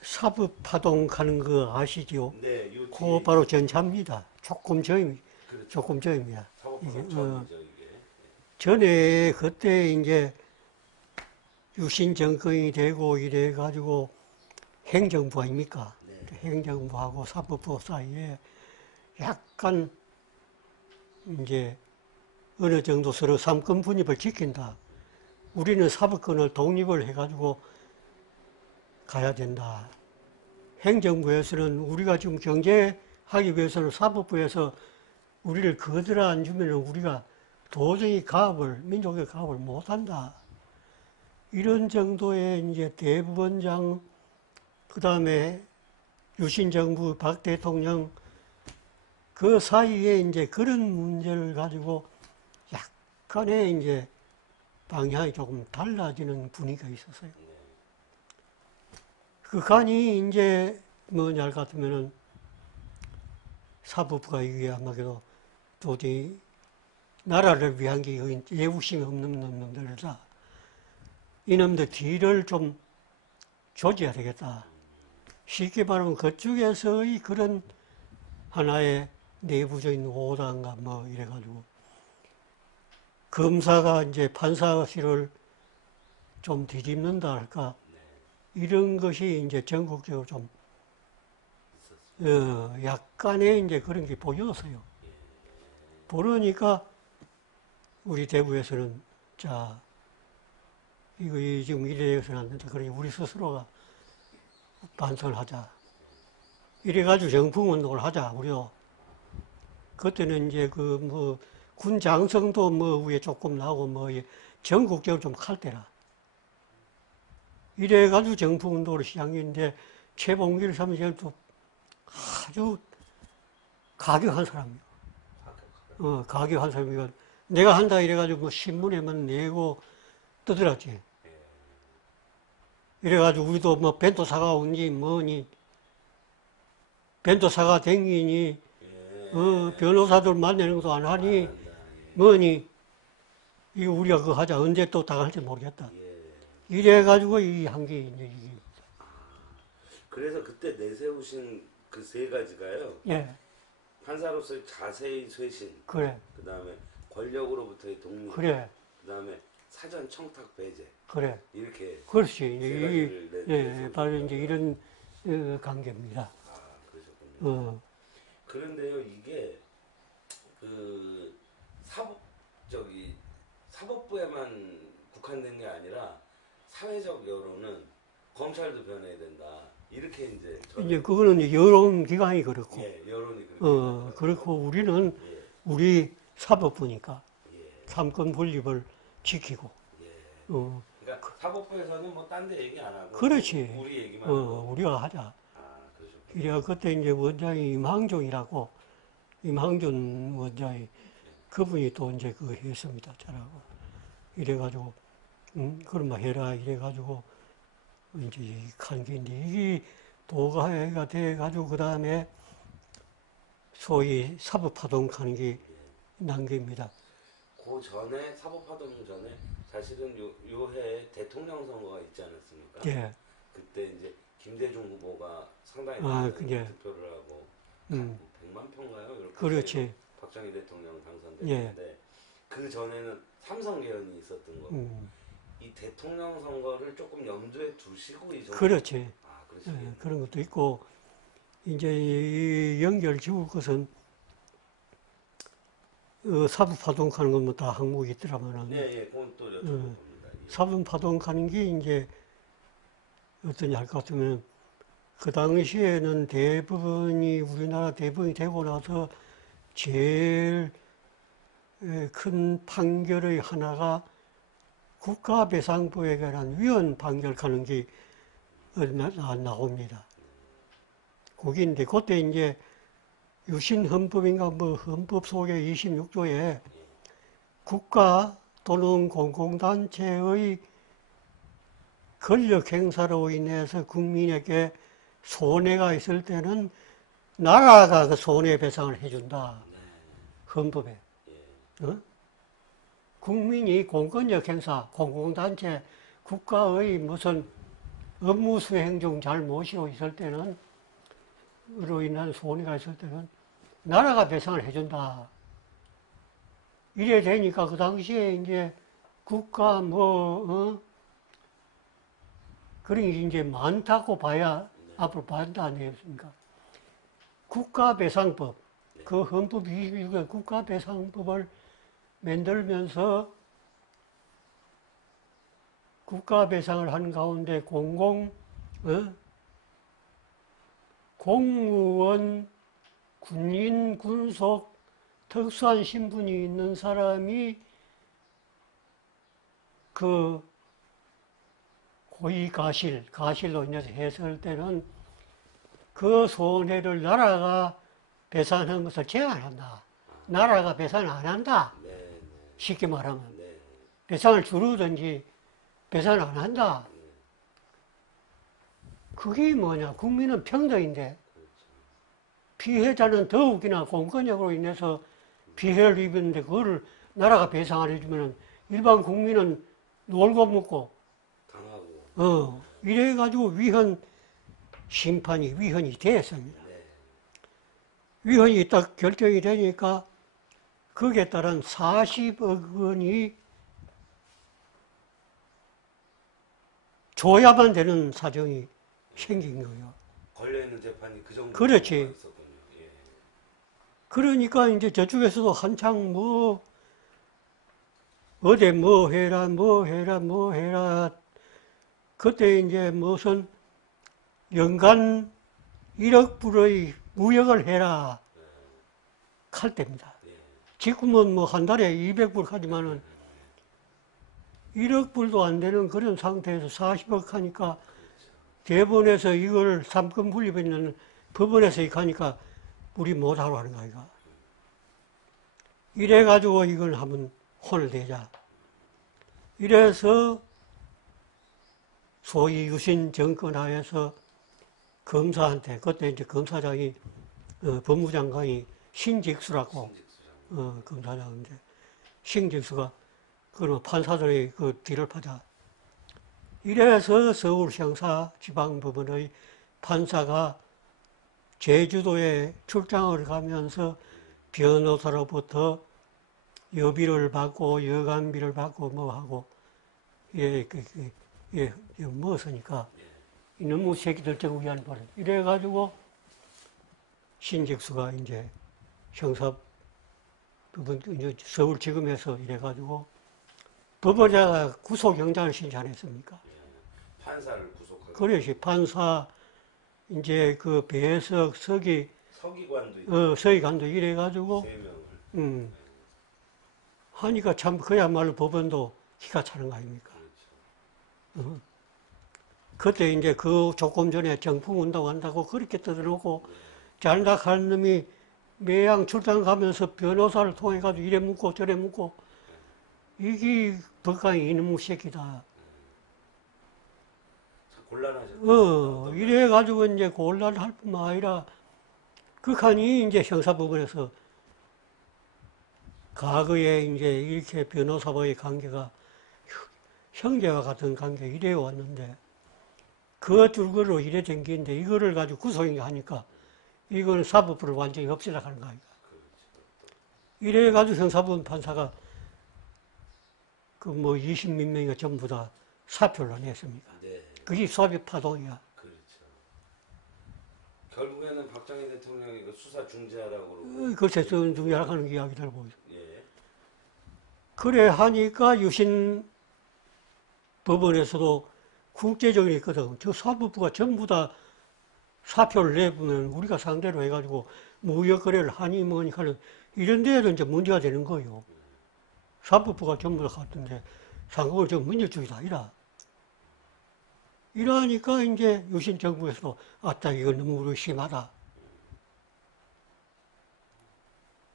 사법파동 가는 거 아시죠? 네, 요 그거 바로 전차입니다. 조금 그렇죠. 전입니다. 사법파동 처음이죠, 이게. 전에 그때 이제 유신 정권이 되고 이래 가지고 행정부 아닙니까? 네. 행정부하고 사법부 사이에 약간 이제 어느 정도 서로 삼권 분립을 지킨다. 우리는 사법권을 독립을 해가지고 가야 된다. 행정부에서는 우리가 지금 경제하기 위해서는 사법부에서 우리를 거들어 안 주면 우리가 도저히 민족의 가업을 못한다. 이런 정도의 이제 대법원장, 그 다음에 유신정부 박 대통령, 그 사이에 이제 그런 문제를 가지고 약간의 이제 방향이 조금 달라지는 분위기가 있었어요. 그 간이 이제 뭐냐 같으면은 사법부가 이게 아마도 도저히 나라를 위한 게 예우심이 없는 놈들이다. 이놈들 뒤를 좀 조져야 되겠다. 쉽게 말하면 그쪽에서의 그런 하나의 내부적인 오단가 뭐 이래가지고 검사가 이제 판사실을 좀 뒤집는다 할까 이런 것이 이제 전국적으로 좀 약간의 이제 그런 게 보였어요. 그러니까 우리 대구에서는 자 이거 지금 이래서는 안 된다. 그러니 우리 스스로가 반성을 하자. 이래가지고 정풍운동을 하자. 우리도 그때는 이제 그 뭐 군 장성도 뭐 위에 조금 나오고 뭐 전국적으로 좀 칼 때라. 이래가지고 정풍운동을 시작했는데 최봉길 사무실도 아주 가격한 사람이요. 가격한 사람이고 내가 한다 이래가지고 뭐 신문에만 내고 떠들었지. 이래가지고 우리도 뭐 벤토사가 온지 뭐니 벤토사가 댕기니 변호사들 만나는 것도 안 하니 뭐니 이거 우리가 그거 하자 언제 또 당할지 모르겠다. 이래가지고 이 한게 이제 이게. 그래서 그때 내세우신 그 세 가지가요. 예. 판사로서의 자세히 쇄신. 그래. 그 다음에 권력으로부터의 독립. 그래. 그 다음에 사전 청탁 배제. 그래. 이렇게. 그렇지. 세 가지를 예, 바로 이제 이런 관계입니다. 아, 그러셨군요. 어. 그런데요, 이게 그 사법부에만 국한된 게 아니라 사회적 여론은 검찰도 변해야 된다. 이렇게 이제 이제 그거는 이제 여론 기관이 그렇고, 예, 여론이 그렇고, 그렇고 우리는 예, 우리 사법부니까 예, 삼권 분립을 지키고, 예. 어, 그러니까 사법부에서는 뭐 딴 데 얘기 안 하고 그렇지. 우리 얘기만 하고. 우리가 하자. 아, 그러셨군요. 이래가 그때 이제 원장이 임항종이라고, 임항종 원장이 그분이 또 이제 그거 했습니다. 잘하고. 이래가지고, 그런 말 해라. 이래가지고, 이제 이 관계인데, 이게 도가가 돼가지고, 그 다음에 소위 사법파동 관계 난계입니다. 그 전에 사법파동 전에 사실은 요 해에 대통령 선거가 있지 않았습니까? 예. 그때 이제 김대중 후보가 상당히 아, 많은 그게. 득표를 하고 100만 표인가요? 이렇게 그렇지. 해서 박정희 대통령 당선됐는데 그 전에는 삼선 개헌이 있었던 거고 이 대통령 선거를 조금 염두에 두시고 이 정도. 그렇지. 아, 그러시군요. 그런 것도 있고, 이제 이 연결 지울 것은, 사법파동 하는 건 뭐 다 항목이 있더라마는. 네, 예, 그건 또 여쭤볼 겁니다. 예. 사법파동 하는 게 이제, 어떠냐 할 것 같으면, 그 당시에는 대부분이, 우리나라 대부분이 되고 나서 제일 큰 판결의 하나가 국가배상법에 관한 위헌 판결 가는 게 나옵니다. 거기인데, 그때 이제 유신헌법인가 뭐 헌법 속에 26조에 국가 또는 공공단체의 권력 행사로 인해서 국민에게 손해가 있을 때는 나라가 그 손해배상을 해준다. 헌법에. 어? 국민이 공권력 행사, 공공단체, 국가의 무슨 업무 수행 중 잘못이로 있을 때는, 으로 인한 손해가 있을 때는 나라가 배상을 해준다. 이래 되니까 그 당시에 이제 국가 그런 게 이제 많다고 봐야 앞으로 반다 아니겠습니까? 국가배상법, 그 헌법 26의 국가배상법을 만들면서 국가배상을 하는 가운데 공무원, 군인, 군속, 특수한 신분이 있는 사람이 그 가실로 인해서 했을 때는 그 손해를 나라가 배상하는 것을 제한한다. 나라가 배상 안 한다. 쉽게 말하면. 배상을 주르든지 배상을 안 한다. 그게 뭐냐. 국민은 평등인데 피해자는 더욱이나 공권력으로 인해서 피해를 입었는데 그거를 나라가 배상을 해주면 일반 국민은 놀고 먹고 당하고 이래가지고 위헌이 됐습니다. 위헌이 딱 결정이 되니까 거기에 따른 40억 원이 줘야만 되는 사정이 생긴 거예요. 걸려있는 재판이 그 정도. 그렇지. 있었군요. 그러니까 이제 저쪽에서도 한창 어디 뭐 해라, 뭐 해라, 뭐 해라. 그때 이제 무슨 연간 1억 불의 무역을 해라. 할 때입니다. 지금은 뭐 한 달에 200불 하지만은 1억 불도 안 되는 그런 상태에서 40억 하니까 대법원에서 이걸 삼권 분립했는 법원에서 이렇게 하니까 우리 못하러 하는 거 아이가. 이래가지고 이걸 한번 혼을 내자. 이래서 소위 유신 정권 하에서 검사한테, 그때 이제 검사장이, 법무장관이 신직수라고, 검사장인데, 신직수가, 그러면 판사들의 그 뒤를 파자. 이래서 서울형사지방법원의 판사가 제주도에 출장을 가면서 변호사로부터 여비를 받고 여간비를 받고 뭐 하고 뭐으니까 이놈의 새끼들 저거 위안 버려. 이래가지고 신직수가 이제 형사 부분 서울지검에서 이래가지고 법원자가 구속영장을 신청했습니까? 판사를 구속하고. 그래서 판사 이제 그 배석 서기관도 있고. 서기관도 이래가지고 3명을. 하니까 참 그야말로 법원도 기가 차는 거 아닙니까? 그렇죠. 그때 이제 그 조금 전에 정풍운동 한다고 그렇게 떠들어놓고 잘나가는 놈이 매양 출장 가면서 변호사를 통해가지고 이래 묻고 저래 묻고 이게 법관이 이놈의 새끼다. 곤란하죠. 이래가지고 이제 곤란할 뿐만 아니라 극한이 이제 형사법원에서 과거에 이제 이렇게 변호사와의 관계가 형제와 같은 관계 이래 왔는데 그 줄거리로 이래 된 게인데 이거를 가지고 구속인가 하니까 이거는 사법부를 완전히 없애라 하는 거 아닌가. 이래가지고 형사법원 판사가 그 뭐 20몇 명이 전부 다 사표를 냈습니까? 네. 그게 소비 파동이야. 그렇죠. 결국에는 박정희 대통령이 그 수사 중지하라고 그러고. 글쎄, 여러 하는 이야기들 보죠. 예. 그래 하니까 유신 법원에서도 국제적인 있거든. 저 사법부가 전부 다 사표를 내보면 우리가 상대로 해가지고 무역거래를 하니 뭐니 하는 이런 데에도 이제 문제가 되는 거예요. 사법부가 전부 다 갔던데 상국을 저 문제주의다 아니라. 이러니까 이제 유신 정부에서도 아따 이거 너무 심하다.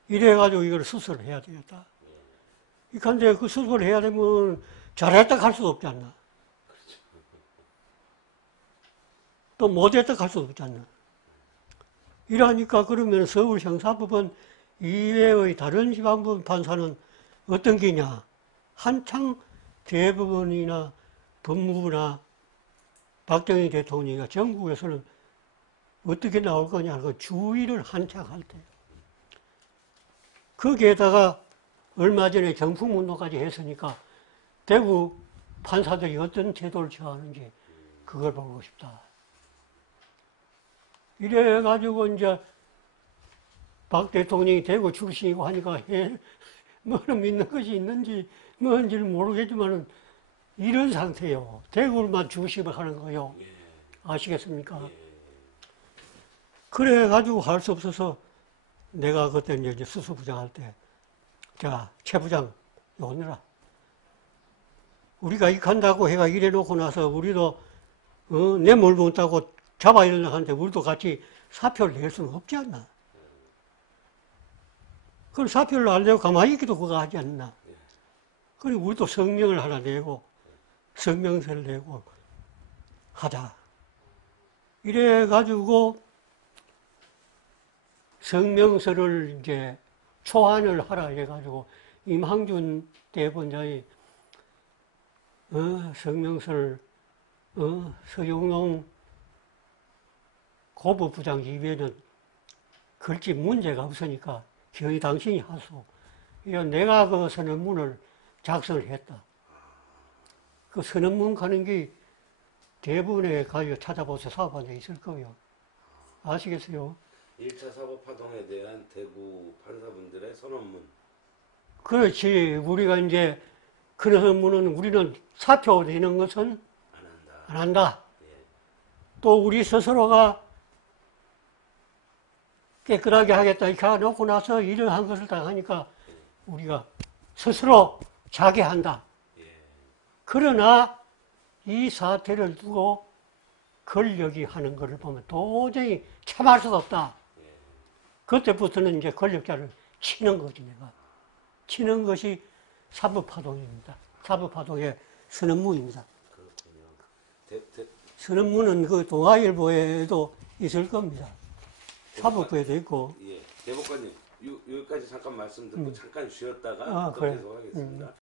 이래가지고 이걸 수술을 해야 되겠다. 그런데 그 수술을 해야 되면 잘했다 할 수도 없지 않나. 또 못했다 할 수도 없지 않나. 이러니까 그러면 서울 형사법원 이외의 다른 지방법원 판사는 어떤 게냐. 한창 대법원이나 법무부나 박정희 대통령이 전국에서는 어떻게 나올 거냐. 그 주의를 한창 할 때. 거기에다가 얼마 전에 정풍운동까지 했으니까 대구 판사들이 어떤 제도를 취하는지 그걸 보고 싶다. 이래가지고 이제 박 대통령이 대구 출신이고 하니까 뭐는 믿는 것이 있는지 뭔지는 모르겠지만은 이런 상태예요. 대구만 중심을 하는 거예요. 아시겠습니까? 그래가지고 할 수 없어서 내가 그때 이제 수수부장 할 때, 자, 최 부장, 오느라. 우리가 이간다고 해가 이래놓고 나서 우리도, 내 뭘 못다고 잡아 이러려고 하는데 우리도 같이 사표를 낼 수는 없지 않나. 그럼 사표를 안 내고 가만히 있기도 그거 하지 않나. 그리고 우리도 성명을 하나 내고, 성명서를 내고 하자. 이래가지고 성명서를 이제 초안을 하라 해가지고 임항준 대법원장이 성명서를 서영농 고법부장 이외에는 글씨 문제가 없으니까 거의 당신이 하소. 내가 그 선언문을 작성을 했다. 그 선언문 가는 게 대부분에 가서 찾아보세요. 사업한 적 있을 거예요. 아시겠어요? 1차 사법파동에 대한 대구 판사분들의 선언문. 그렇지. 우리가 이제 그러면은 우리는 사표되는 것은 안 한다. 안 한다. 예. 또 우리 스스로가 깨끗하게 하겠다 이렇게 해놓고 나서 이러한 것을 다 하니까 우리가 스스로 자괴한다. 예. 그러나 이 사태를 두고 권력이 하는 것을 보면 도저히 참을 수가 없다. 예. 그때부터는 이제 권력자를 치는 거지, 내가. 치는 것이 사법파동입니다. 사법파동의 선언문입니다. 그렇군요. 선언문은 그 동아일보에도 있을 겁니다. 사법부에도 있고. 예. 대법관님, 여기까지 잠깐 말씀 듣고 잠깐 쉬었다가 또 그래. 계속 하겠습니다.